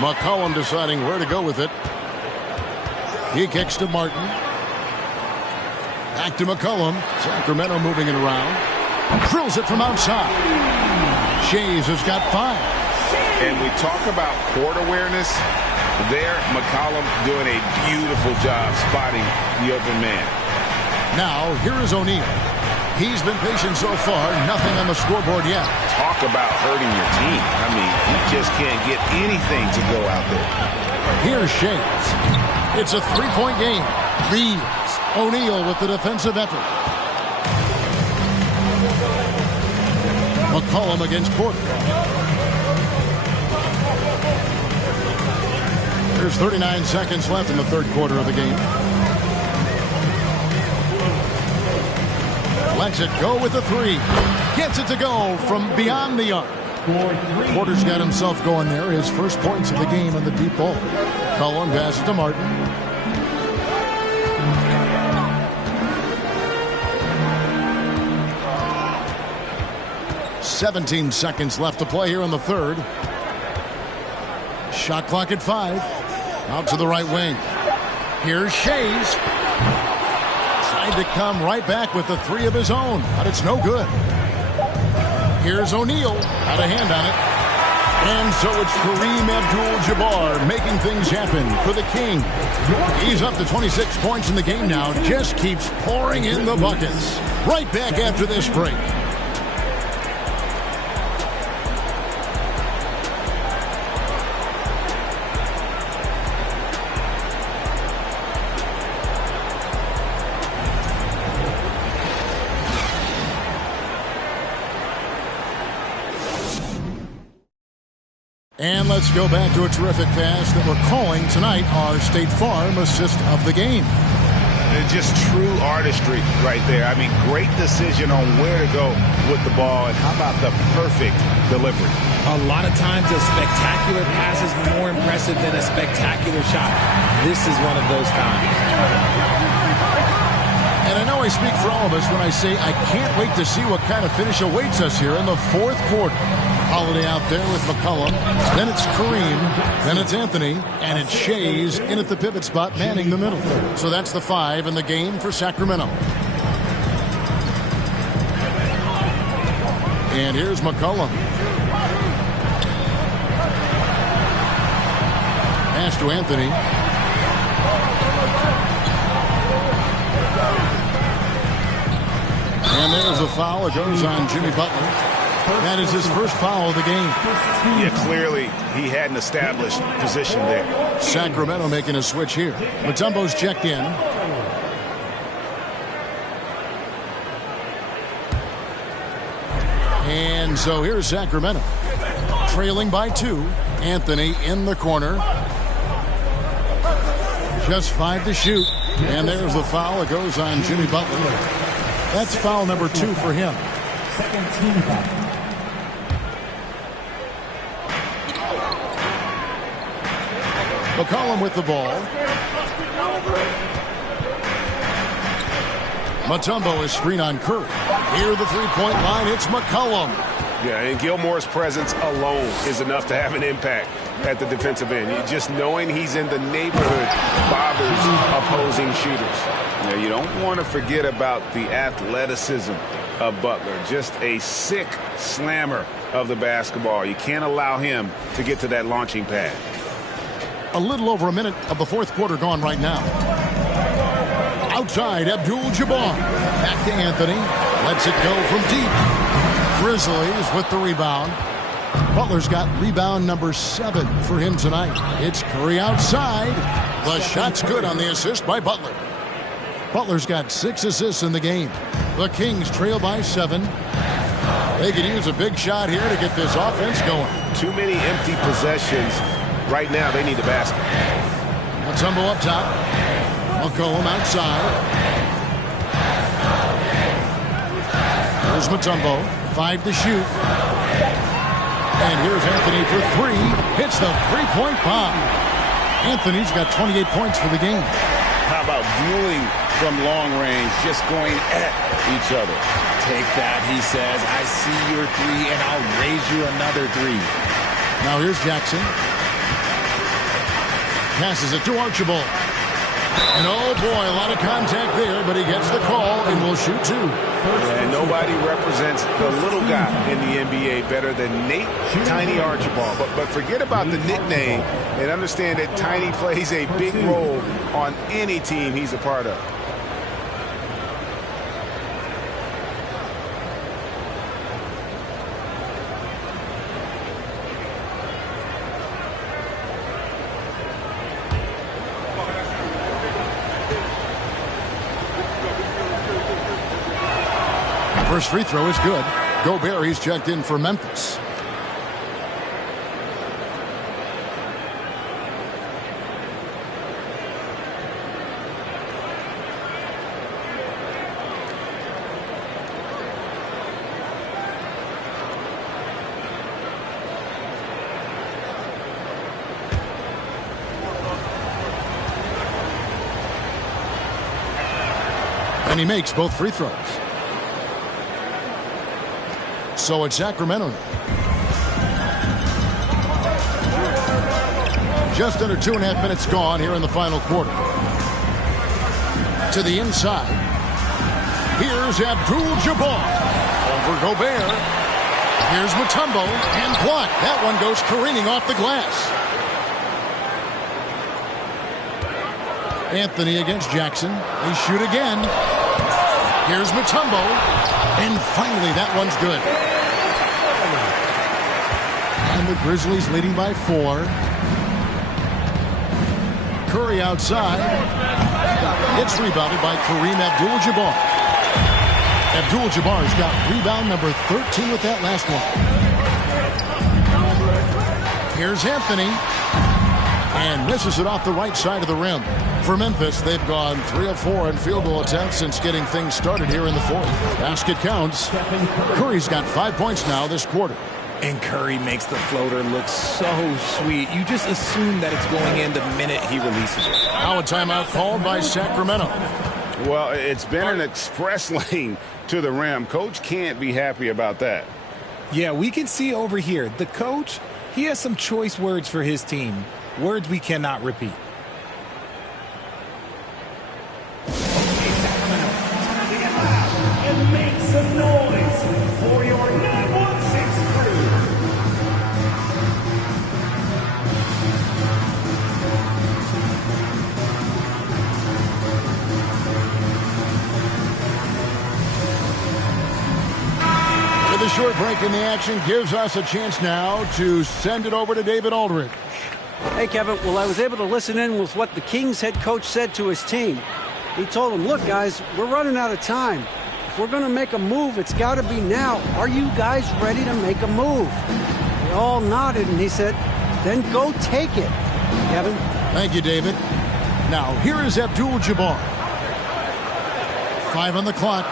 McCollum deciding where to go with it. He kicks to Martin. Back to McCollum. Sacramento moving it around. Drills it from outside. Shays has got 5. And we talk about court awareness. There, McCollum doing a beautiful job spotting the open man. Now, here is O'Neal. He's been patient so far. Nothing on the scoreboard yet. Talk about hurting your team. I mean, you just can't get anything to go out there. Here's Shays. It's a three-point game. Leads. O'Neal with the defensive effort. McCollum against Porter. There's 39 seconds left in the third quarter of the game. Lets it go with the three. Gets it to go from beyond the arc. Porter's got himself going there. His first points of the game on the deep ball. Cullen passes to Martin. "17 seconds left to play here in the third. Shot clock at 5. Out to the right wing. Here's Shays. tried to come right back with the three of his own, but it's no good. Here's O'Neal. Had a hand on it. And so it's Kareem Abdul-Jabbar making things happen for the King. He's up to 26 points in the game now. Just keeps pouring in the buckets. Right back after this break. And let's go back to a terrific pass that we're calling tonight our State Farm assist of the game. Just true artistry right there. I mean, great decision on where to go with the ball, and how about the perfect delivery? A lot of times a spectacular pass is more impressive than a spectacular shot. This is one of those times. And I know I speak for all of us when I say I can't wait to see what kind of finish awaits us here in the fourth quarter. Holiday out there with McCollum. Then it's Kareem. Then it's Anthony. And it's Shays in at the pivot spot, manning the middle. So that's the 5 in the game for Sacramento. And here's McCollum. Pass to Anthony. And there's a foul. It goes on Jimmy Butler. That is his first foul of the game. Yeah, clearly he had an established position there. Sacramento making a switch here. Mutombo's checked in. And so here's Sacramento. Trailing by 2. Anthony in the corner. Just 5 to shoot. And there's the foul. It goes on Jimmy Butler. That's foul number 2 for him. Second team foul. McCollum with the ball. Mutombo is screen on Curry. Here the three-point line. It's McCollum. Yeah, and Gilmore's presence alone is enough to have an impact at the defensive end. Just knowing he's in the neighborhood bothers opposing shooters. Yeah, you don't want to forget about the athleticism of Butler. Just a sick slammer of the basketball. You can't allow him to get to that launching pad. A little over a minute of the fourth quarter gone right now. Outside, Abdul-Jabbar. Back to Anthony. Lets it go from deep. Grizzlies with the rebound. Butler's got rebound number 7 for him tonight. It's Curry outside. The shot's good on the assist by Butler. Butler's got 6 assists in the game. The Kings trail by 7. They could use a big shot here to get this offense going. Too many empty possessions. Right now, they need a basket. Mutombo up top. McCollum outside. Here's Mutombo. 5 to shoot. And here's Anthony for 3. Hits the three-point bomb. Anthony's got 28 points for the game. How about dueling from long range, just going at each other? Take that, he says. I see your 3, and I'll raise you another 3. Now here's Jackson. Passes it to Archibald. And oh boy, a lot of contact there, but he gets the call and will shoot 2. And nobody represents the little guy in the NBA better than Nate Tiny Archibald. But forget about the nickname and understand that Tiny plays a big role on any team he's a part of. First free throw is good. Gobert, he's checked in for Memphis. And he makes both free throws. So it's Sacramento now. Just under 2.5 minutes gone here in the final quarter. To the inside. Here's Abdul-Jabbar. Over Gobert. Here's Mutombo and blocked. That one goes careening off the glass. Anthony against Jackson. They shoot again. Here's Mutombo. And finally, that one's good. And the Grizzlies leading by 4. Curry outside. It's rebounded by Kareem Abdul-Jabbar. Abdul-Jabbar's got rebound number 13 with that last one. Here's Anthony. And misses it off the right side of the rim. For Memphis, they've gone 3 of 4 in field goal attempts since getting things started here in the 4th. Basket counts. Curry's got 5 points now this quarter. And Curry makes the floater look so sweet. You just assume that it's going in the minute he releases it. Now a timeout called by Sacramento. Well, it's been an express lane to the rim. Coach can't be happy about that. Yeah, we can see over here. The coach, he has some choice words for his team. Words we cannot repeat. And make some noise for your 916 crew. With a short break in the action gives us a chance now to send it over to David Aldridge. Hey, Kevin. Well, I was able to listen in with what the Kings head coach said to his team. He told them, look, guys, we're running out of time. If we're going to make a move, it's got to be now. Are you guys ready to make a move? They all nodded, and he said, then go take it. Kevin? Thank you, David. Now, here is Abdul-Jabbar. 5 on the clock.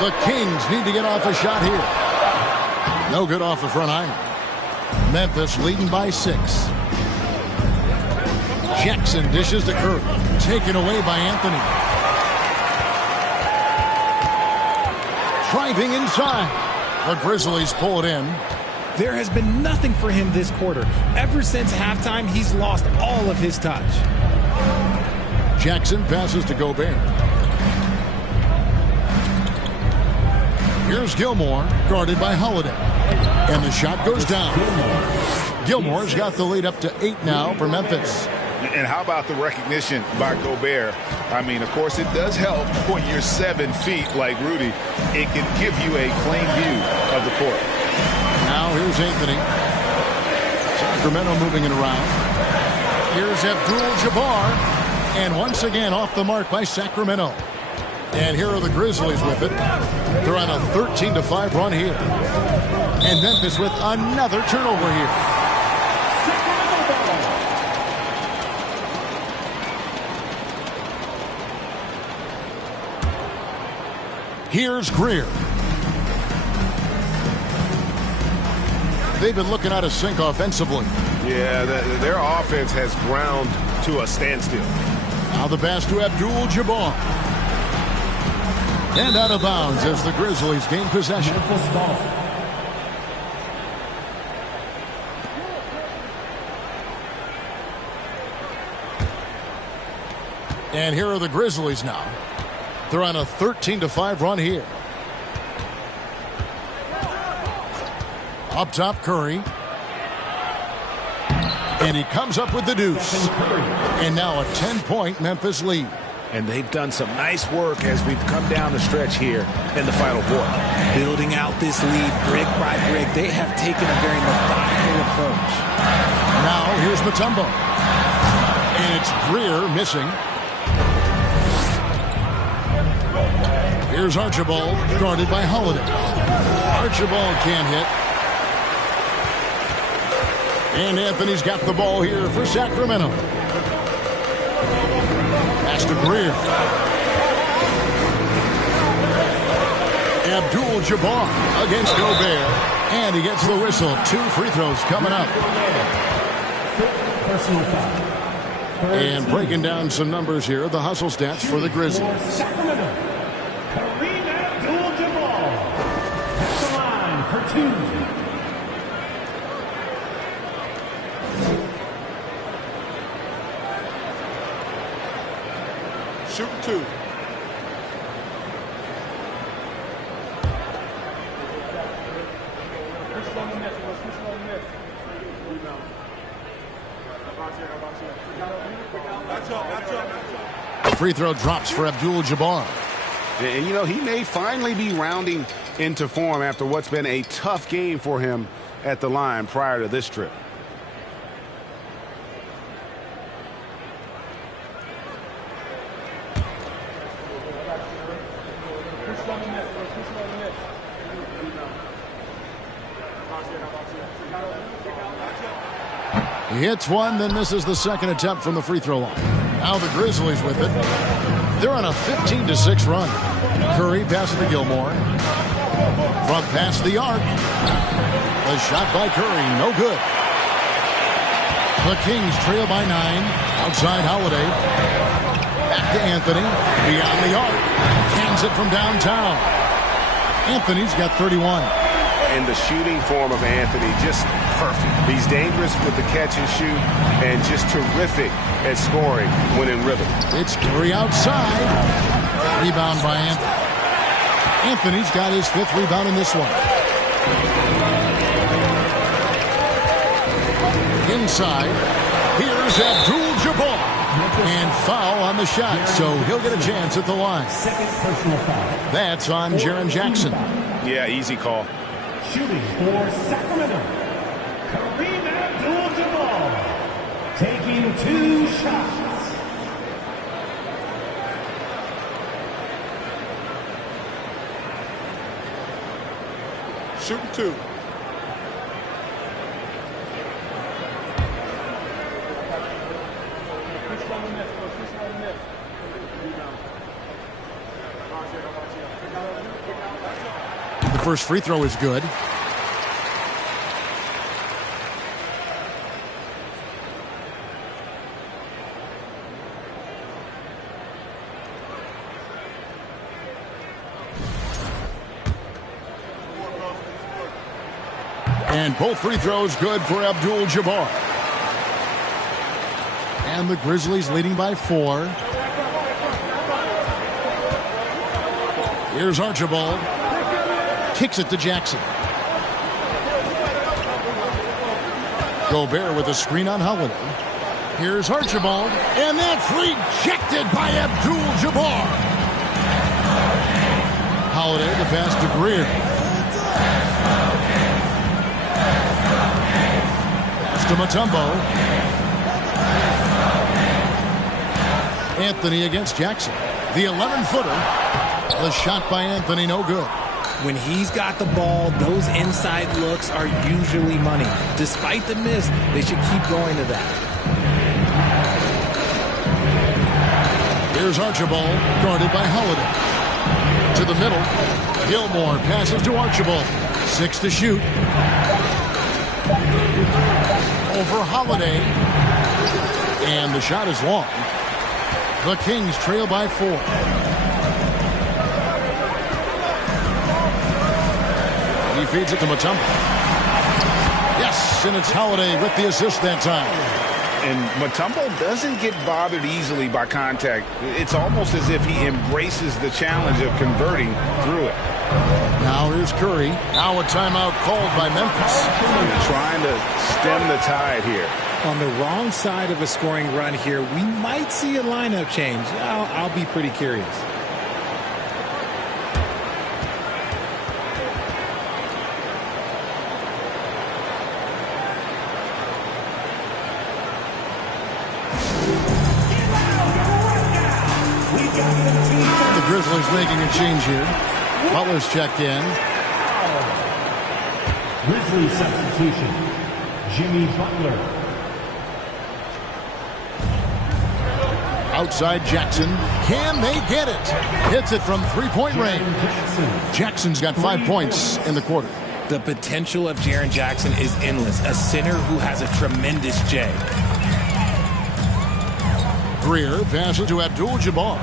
The Kings need to get off a shot here. No good off the front iron. Memphis leading by 6. Jackson dishes to Curry. Taken away by Anthony. Driving inside. The Grizzlies pull it in. There has been nothing for him this quarter. Ever since halftime, he's lost all of his touch. Jackson passes to Gobert. Here's Gilmore, guarded by Holiday. And the shot goes down. Gilmore's got the lead up to 8 now for Memphis. And how about the recognition by Gobert? I mean, of course, it does help when you're 7 feet like Rudy. It can give you a clean view of the court. Now here's Anthony. Sacramento moving it around. Here's Abdul-Jabbar. And once again off the mark by Sacramento. And here are the Grizzlies with it. They're on a 13-5 run here. And Memphis with another turnover here. Here's Greer. They've been looking out of sync offensively. Yeah, their offense has ground to a standstill. Now the pass to Abdul-Jabbar. And out of bounds as the Grizzlies gain possession. And here are the Grizzlies now. They're on a 13-5 run here. Up top, Curry. And he comes up with the deuce. And now a 10-point Memphis lead. And they've done some nice work as we've come down the stretch here in the final quarter. Building out this lead brick by brick. They have taken a very methodical approach. Now here's Mutombo. And it's Greer missing. Here's Archibald, guarded by Holiday. Archibald can't hit. And Anthony's got the ball here for Sacramento. Pass to Greer. Abdul-Jabbar against Gobert. And he gets the whistle. 2 free throws coming up. And breaking down some numbers here, the hustle stats for the Grizzlies. Kareem Abdul-Jabbar at the line for 2. Shoot 2. The free throw drops for Abdul-Jabbar. And, you know, he may finally be rounding into form after what's been a tough game for him at the line prior to this trip. He hits one, then misses the second attempt from the free throw line. Now the Grizzlies with it. They're on a 15-6 run. Curry passes to Gilmore. From past the arc. A shot by Curry, no good. The Kings trail by 9. Outside Holiday. Back to Anthony. Beyond the arc. Hands it from downtown. Anthony's got 31. And the shooting form of Anthony, just perfect. He's dangerous with the catch and shoot and just terrific at scoring when in rhythm. It's Curry outside. Rebound by Anthony. Anthony's got his 5th rebound in this one. Inside. Here's Abdul-Jabbar. And foul on the shot, so he'll get a chance at the line. Second personal foul. That's on Jaren Jackson. Yeah, easy call. Shooting for Sacramento, Kareem Abdul-Jabbar, taking 2 shots. Shooting 2. The first free throw is good. And both free throws good for Abdul-Jabbar. And the Grizzlies leading by 4. Here's Archibald. Kicks it to Jackson. Gobert with a screen on Holiday. Here's Archibald. And that's rejected by Abdul-Jabbar. Holiday the pass to Greer. Pass to Mutombo. Anthony against Jackson. The 11-footer. The shot by Anthony, no good. When he's got the ball, those inside looks are usually money. Despite the miss, they should keep going to that. Here's Archibald, guarded by Holiday. To the middle. Gilmore passes to Archibald. 6 to shoot. Over Holiday. And the shot is long. The Kings trail by 4. He feeds it to Mutombo. Yes, and it's Holiday with the assist that time. And Mutombo doesn't get bothered easily by contact. It's almost as if he embraces the challenge of converting through it. Now here's Curry. Now a timeout called by Memphis. Trying to stem the tide here. On the wrong side of a scoring run here, we might see a lineup change. I'll be pretty curious. The Grizzlies making a change here. Butler's checked in. Grizzlies substitution, Jimmy Butler. Outside Jackson. Can they get it? Hits it from 3-point range. Jackson's got 5 points in the quarter. The potential of Jaren Jackson is endless. A center who has a tremendous J. Greer passes to Abdul-Jabbar.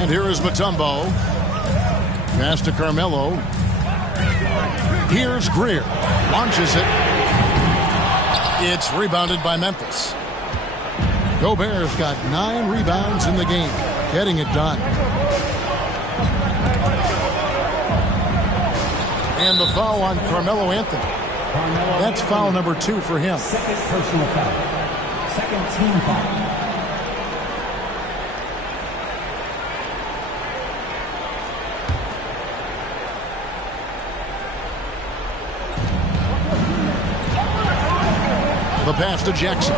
And here is Mutombo. Pass to Carmelo. Here's Greer. Launches it. It's rebounded by Memphis. Gobert's got 9 rebounds in the game. Getting it done. And the foul on Carmelo Anthony. That's foul number 2 for him. Second personal foul. Second team foul. The pass to Jackson.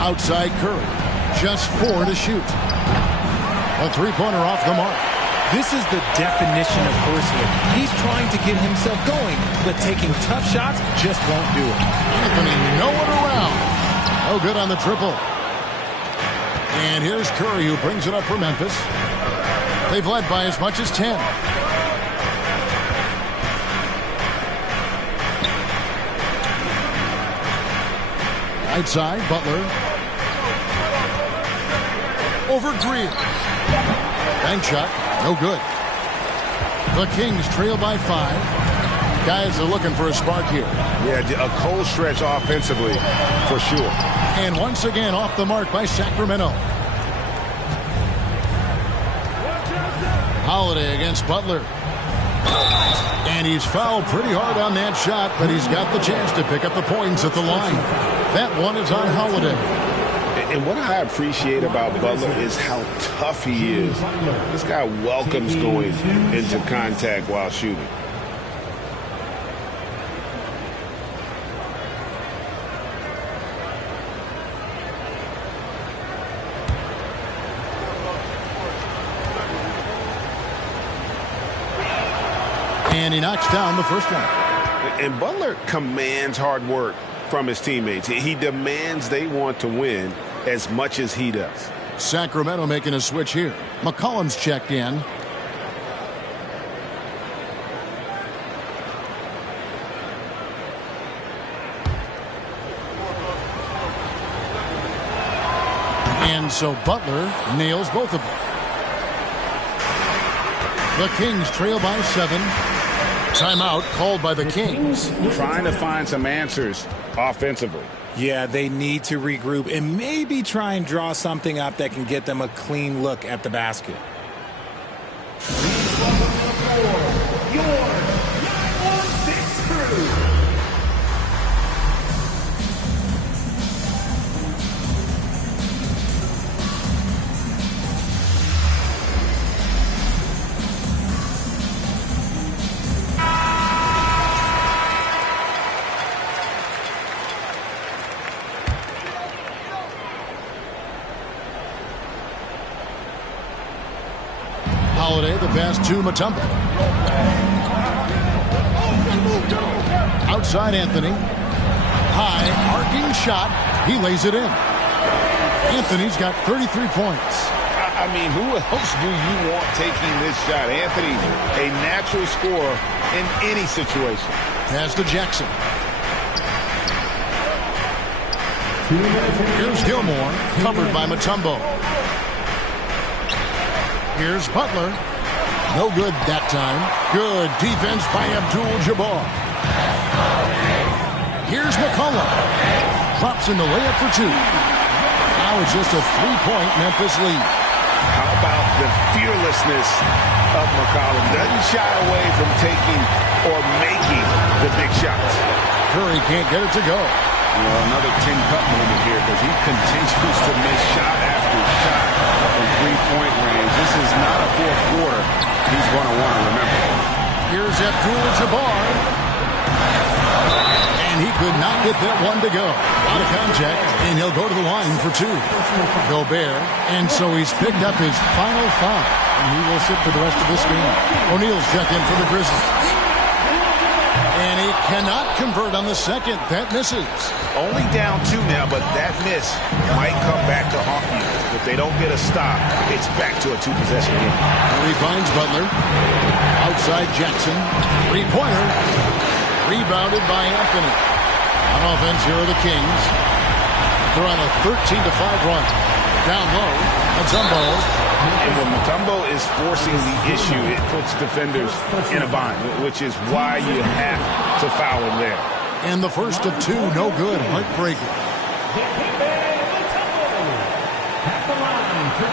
Outside Curry. Just 4 to shoot. A three-pointer off the mark. This is the definition of first hit. He's trying to get himself going, but taking tough shots just won't do it. Anthony nowhere around. No good on the triple. And here's Curry, who brings it up for Memphis. They've led by as much as 10. Outside, Butler. Over Greer. Bank shot, no good. The Kings trail by 5. Guys are looking for a spark here. Yeah, a cold stretch offensively, for sure. And once again, off the mark by Sacramento. Holiday against Butler. And he's fouled pretty hard on that shot, but he's got the chance to pick up the points at the line. That one is on Holiday. And what I appreciate about Butler is how tough he is. This guy welcomes going into contact while shooting. And he knocks down the first one. And Butler commands hard work from his teammates. He demands they want to win as much as he does. Sacramento making a switch here. McCollum's checked in. And so Butler nails both of them. The Kings trail by 7. Timeout called by the Kings. Trying to find some answers offensively. Yeah, they need to regroup and maybe try and draw something up that can get them a clean look at the basket. Your 916 crew. Holiday, the pass to Mutombo. Outside Anthony. High, arcing shot. He lays it in. Anthony's got 33 points. I mean, who else do you want taking this shot? Anthony, a natural scorer in any situation. Pass to Jackson. Here's Gilmore, covered by Mutombo. Here's Butler. No good that time. Good defense by Abdul-Jabbar. Here's McCollum. Drops in the layup for 2. Now it's just a 3-point Memphis lead. How about the fearlessness of McCollum? Doesn't shy away from taking or making the big shots. Curry can't get it to go. Well, another tin cup moment here because he continues to miss shot after shot from three-point range. This is not a fourth quarter he's going to want to remember. Here's Abdul-Jabbar. And he could not get that one to go. Out of contact, and he'll go to the line for 2. Gobert, and so he's picked up his final foul, and he will sit for the rest of this game. O'Neal's checked in for the Grizzlies. And he cannot convert on the second. That misses. Only down 2 now, but that miss might come back to haunt you. If they don't get a stop, it's back to a 2-possession game. And he finds Butler. Outside Jackson. 3-pointer. Rebounded by Anthony. On offense, here are the Kings. They're on a 13-5 run. Down low, Mutombo. And when Mutombo is forcing the issue, it puts defenders in a bind, which is why you have to foul him there. And the first of 2, no good. Heartbreaker. At the line for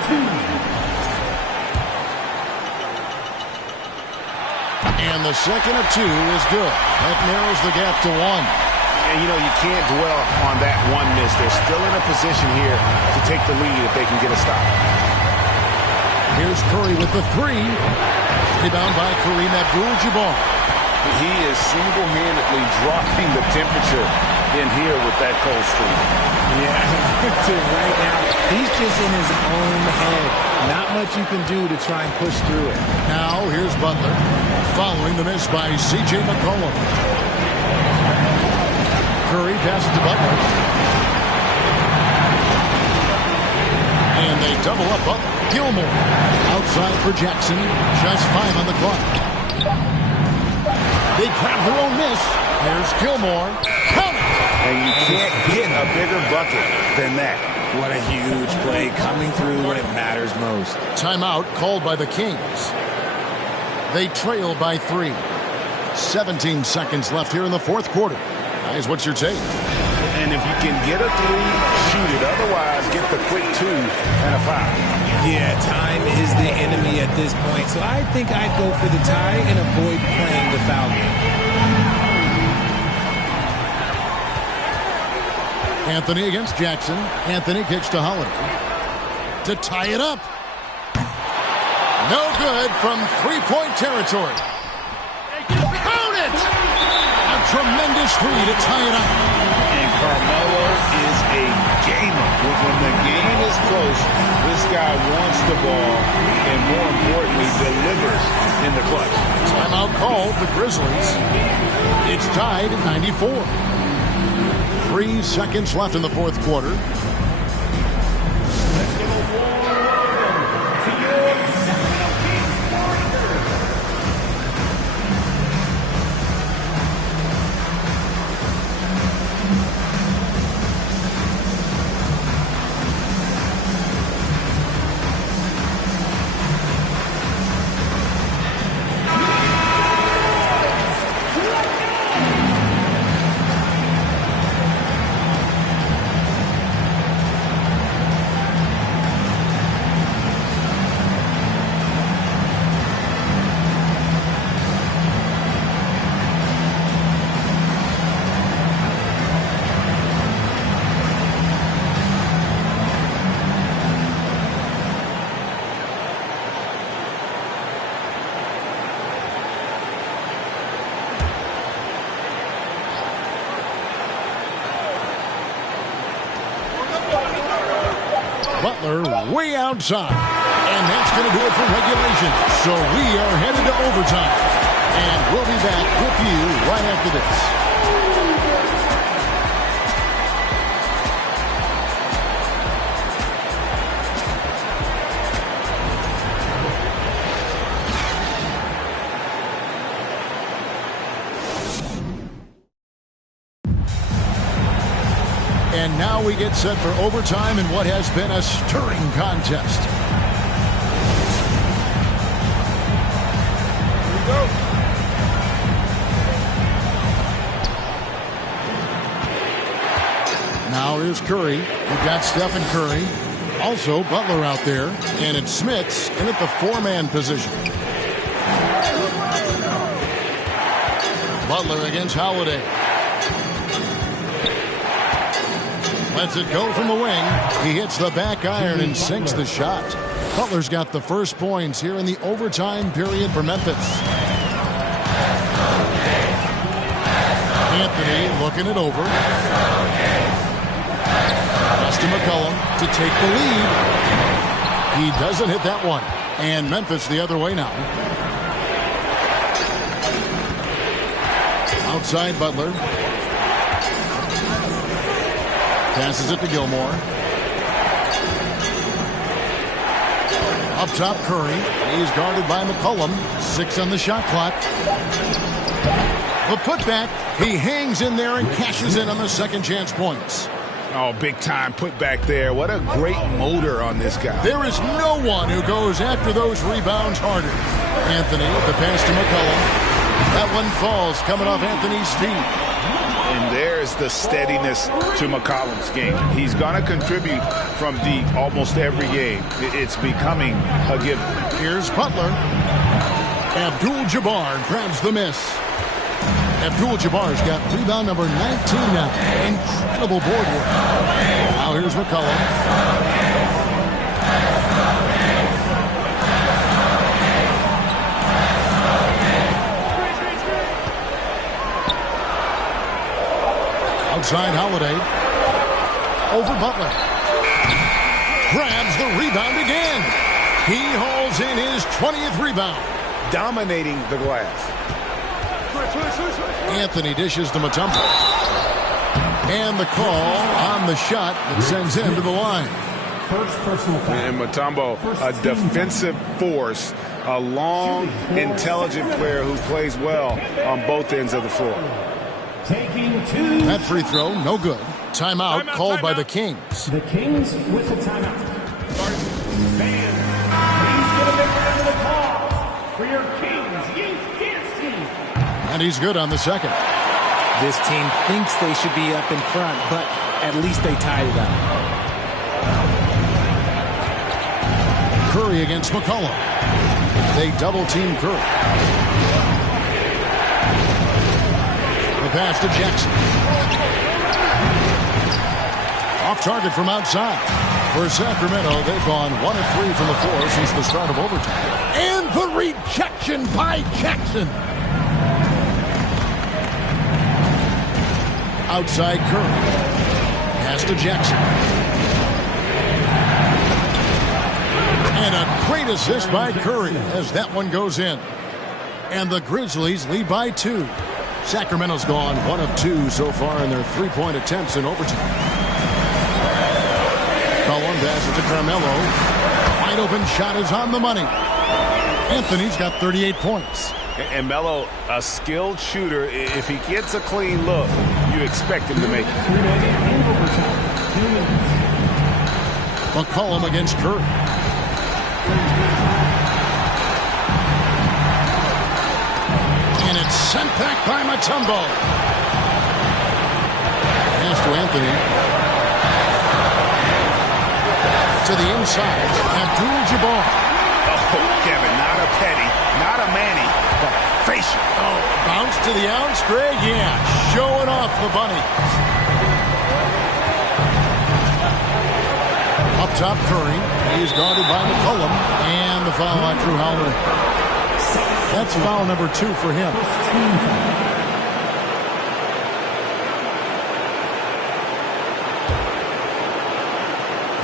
2. And the second of 2 is good. That narrows the gap to 1. And, you know, you can't dwell on that one miss. They're still in a position here to take the lead if they can get a stop. Here's Curry with the 3. Rebound by Kareem Abdul-Jabbar. He is single-handedly dropping the temperature in here with that cold streak. Yeah, right now, he's just in his own head. Not much you can do to try and push through it. Now, here's Butler, following the miss by C.J. McCollum. Curry passes to Butler. And they double up Butler. Gilmore outside for Jackson. Just 5 on the clock. They grab their own miss. There's Gilmore. Count it! And you can't get a bigger bucket than that. What a huge play coming through when it matters most. Timeout called by the Kings. They trail by 3. 17 seconds left here in the fourth quarter. Guys, what's your take? And if you can get a 3, shoot it. Otherwise, get the quick 2 and a foul. Yeah, time is the enemy at this point. So I think I'd go for the tie and avoid playing the foul game. Anthony against Jackson. Anthony kicks to Holiday to tie it up. No good from three-point territory. Count it! A tremendous 3 to tie it up. And Carmelo is a gamer. When the game is close, this guy wants the ball and, more importantly, delivers in the clutch. Timeout called the Grizzlies. It's tied at 94. 3 seconds left in the fourth quarter. Butler way outside. And that's going to do it for regulation. So we are headed to overtime. And we'll be back with you right after this. And now we get set for overtime in what has been a stirring contest. Here we go. Now here's Curry. We've got Stephen Curry. Also Butler out there. And it's Smits in at the 4-man position. Butler against Holiday. Lets it go from the wing. He hits the back iron and sinks the shot. Butler's got the first points here in the overtime period for Memphis. Anthony looking it over. Pass to McCollum to take the lead. He doesn't hit that one. And Memphis the other way now. Outside Butler. Passes it to Gilmore. Up top, Curry. He's guarded by McCollum. 6 on the shot clock. The putback. He hangs in there and cashes in on the second chance points. Oh, big time putback there. What a great motor on this guy. There is no one who goes after those rebounds harder. Anthony, the pass to McCollum. That one falls coming off Anthony's feet. And there's the steadiness to McCollum's game. He's going to contribute from deep almost every game. It's becoming a given. Here's Butler. Abdul-Jabbar grabs the miss. Abdul-Jabbar's got rebound number 19 now. Incredible board work. Now here's McCollum. Outside Holiday. Over Butler. Grabs the rebound again. He hauls in his 20th rebound. Dominating the glass. Anthony dishes to Mutombo. And the call on the shot that sends him to the line. First personal foul. And Mutombo, a defensive force, a long, intelligent player who plays well on both ends of the floor. Taking two. That free throw, no good. Timeout called by the Kings. The Kings with the timeout. Man, please get a big round of applause for your Kings Youth Dance Team. And he's good on the second. This team thinks they should be up in front, but at least they tied it up. Curry against McCollum. They double-team Curry. The pass to Jackson. Off target from outside. For Sacramento, they've gone 1 of 3 from the floor since the start of overtime. And the rejection by Jackson. Outside Curry. Pass to Jackson. And a great assist by Curry as that one goes in. And the Grizzlies lead by 2. Sacramento's gone 1 of 2 so far in their three-point attempts in overtime. Cullen passes to Carmelo. Wide open shot is on the money. Anthony's got 38 points. And Melo, a skilled shooter. If he gets a clean look, you expect him to make it. McCollum against Curry. And it's sent back by Mutombo. Pass to Anthony. To the inside. Abdul-Jabbar. Oh, Kevin, not a Petty, not a Manny, but facial. Oh, bounce to the ounce, Greg? Yeah, showing off the bunny. Up top, Curry. He's guarded by McCollum. And the foul on Drew Holiday. That's foul number 2 for him.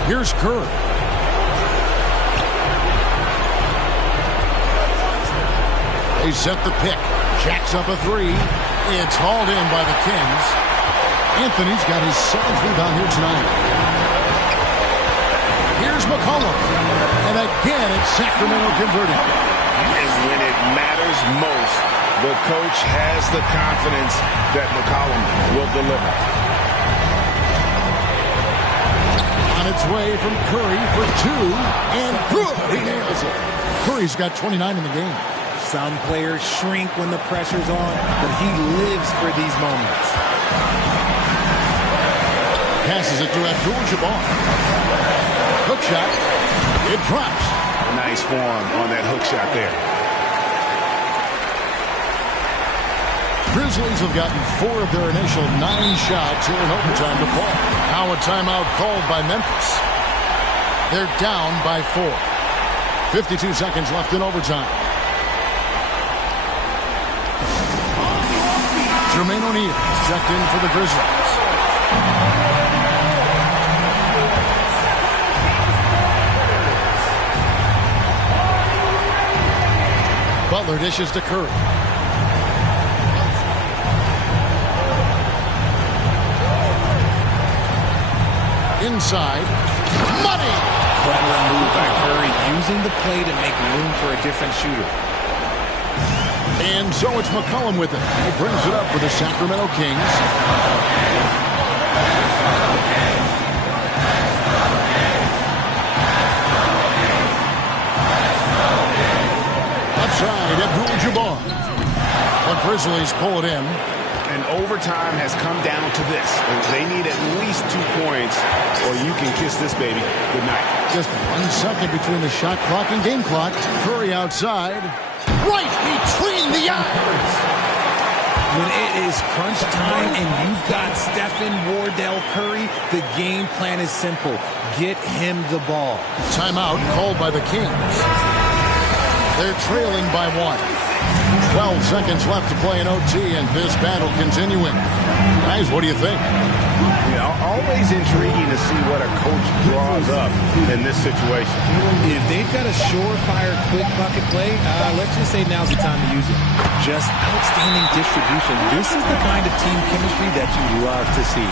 Here's Curry. They set the pick. Jacks up a 3. It's hauled in by the Kings. Anthony's got his 7th rebound here tonight. Here's McCollum. And again, it's Sacramento converting. And when it matters most, the coach has the confidence that McCollum will deliver. On its way from Curry for 2. And good. He nails it. Curry's got 29 in the game. Some players shrink when the pressure's on, but he lives for these moments. Passes it to Abdul-Jabbar. Hook shot. It drops. Nice form on that hook shot there. Grizzlies have gotten 4 of their initial 9 shots here in overtime to fall. Now a timeout called by Memphis. They're down by 4. 52 seconds left in overtime. Jermaine O'Neal checked in for the Grizzlies. Butler dishes to Curry. Inside. Money! Clever move by Curry, using the play to make room for a different shooter. And so it's McCollum with it. He brings it up for the Sacramento Kings. Outside, Abdul-Jabbar. The Grizzlies pull it in. And overtime has come down to this. They need at least 2 points, or you can kiss this baby goodnight. Just 1 second between the shot clock and game clock. Curry outside. Right between the eyes. When it is crunch time and you've got Stephen Wardell Curry, the game plan is simple. Get him the ball. Timeout called by the Kings. They're trailing by 1. 12 seconds left to play in OT, and this battle continuing. Guys, what do you think? Yeah, always intriguing to see what a coach draws up in this situation. If they've got a surefire, quick bucket play, let's just say now's the time to use it. Just outstanding distribution. This is the kind of team chemistry that you love to see.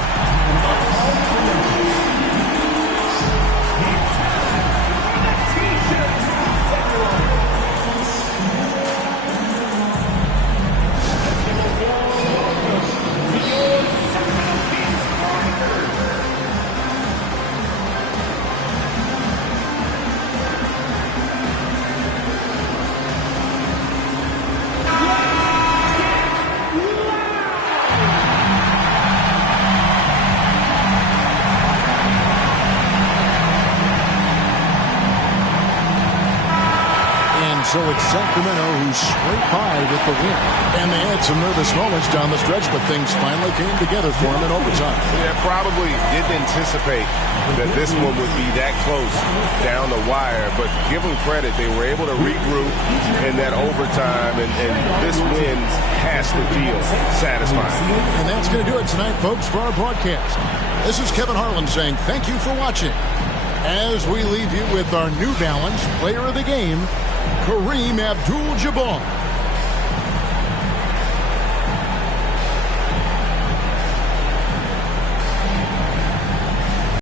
So it's Sacramento who scraped by with the win. And they had some nervous moments down the stretch, but things finally came together for them in overtime. Yeah, probably didn't anticipate that this one would be that close down the wire, but give them credit. They were able to regroup in that overtime, and this win has to feel satisfying. And that's going to do it tonight, folks, for our broadcast. This is Kevin Harlan saying thank you for watching. As we leave you with our New Balance Player of the Game, Kareem Abdul-Jabbar.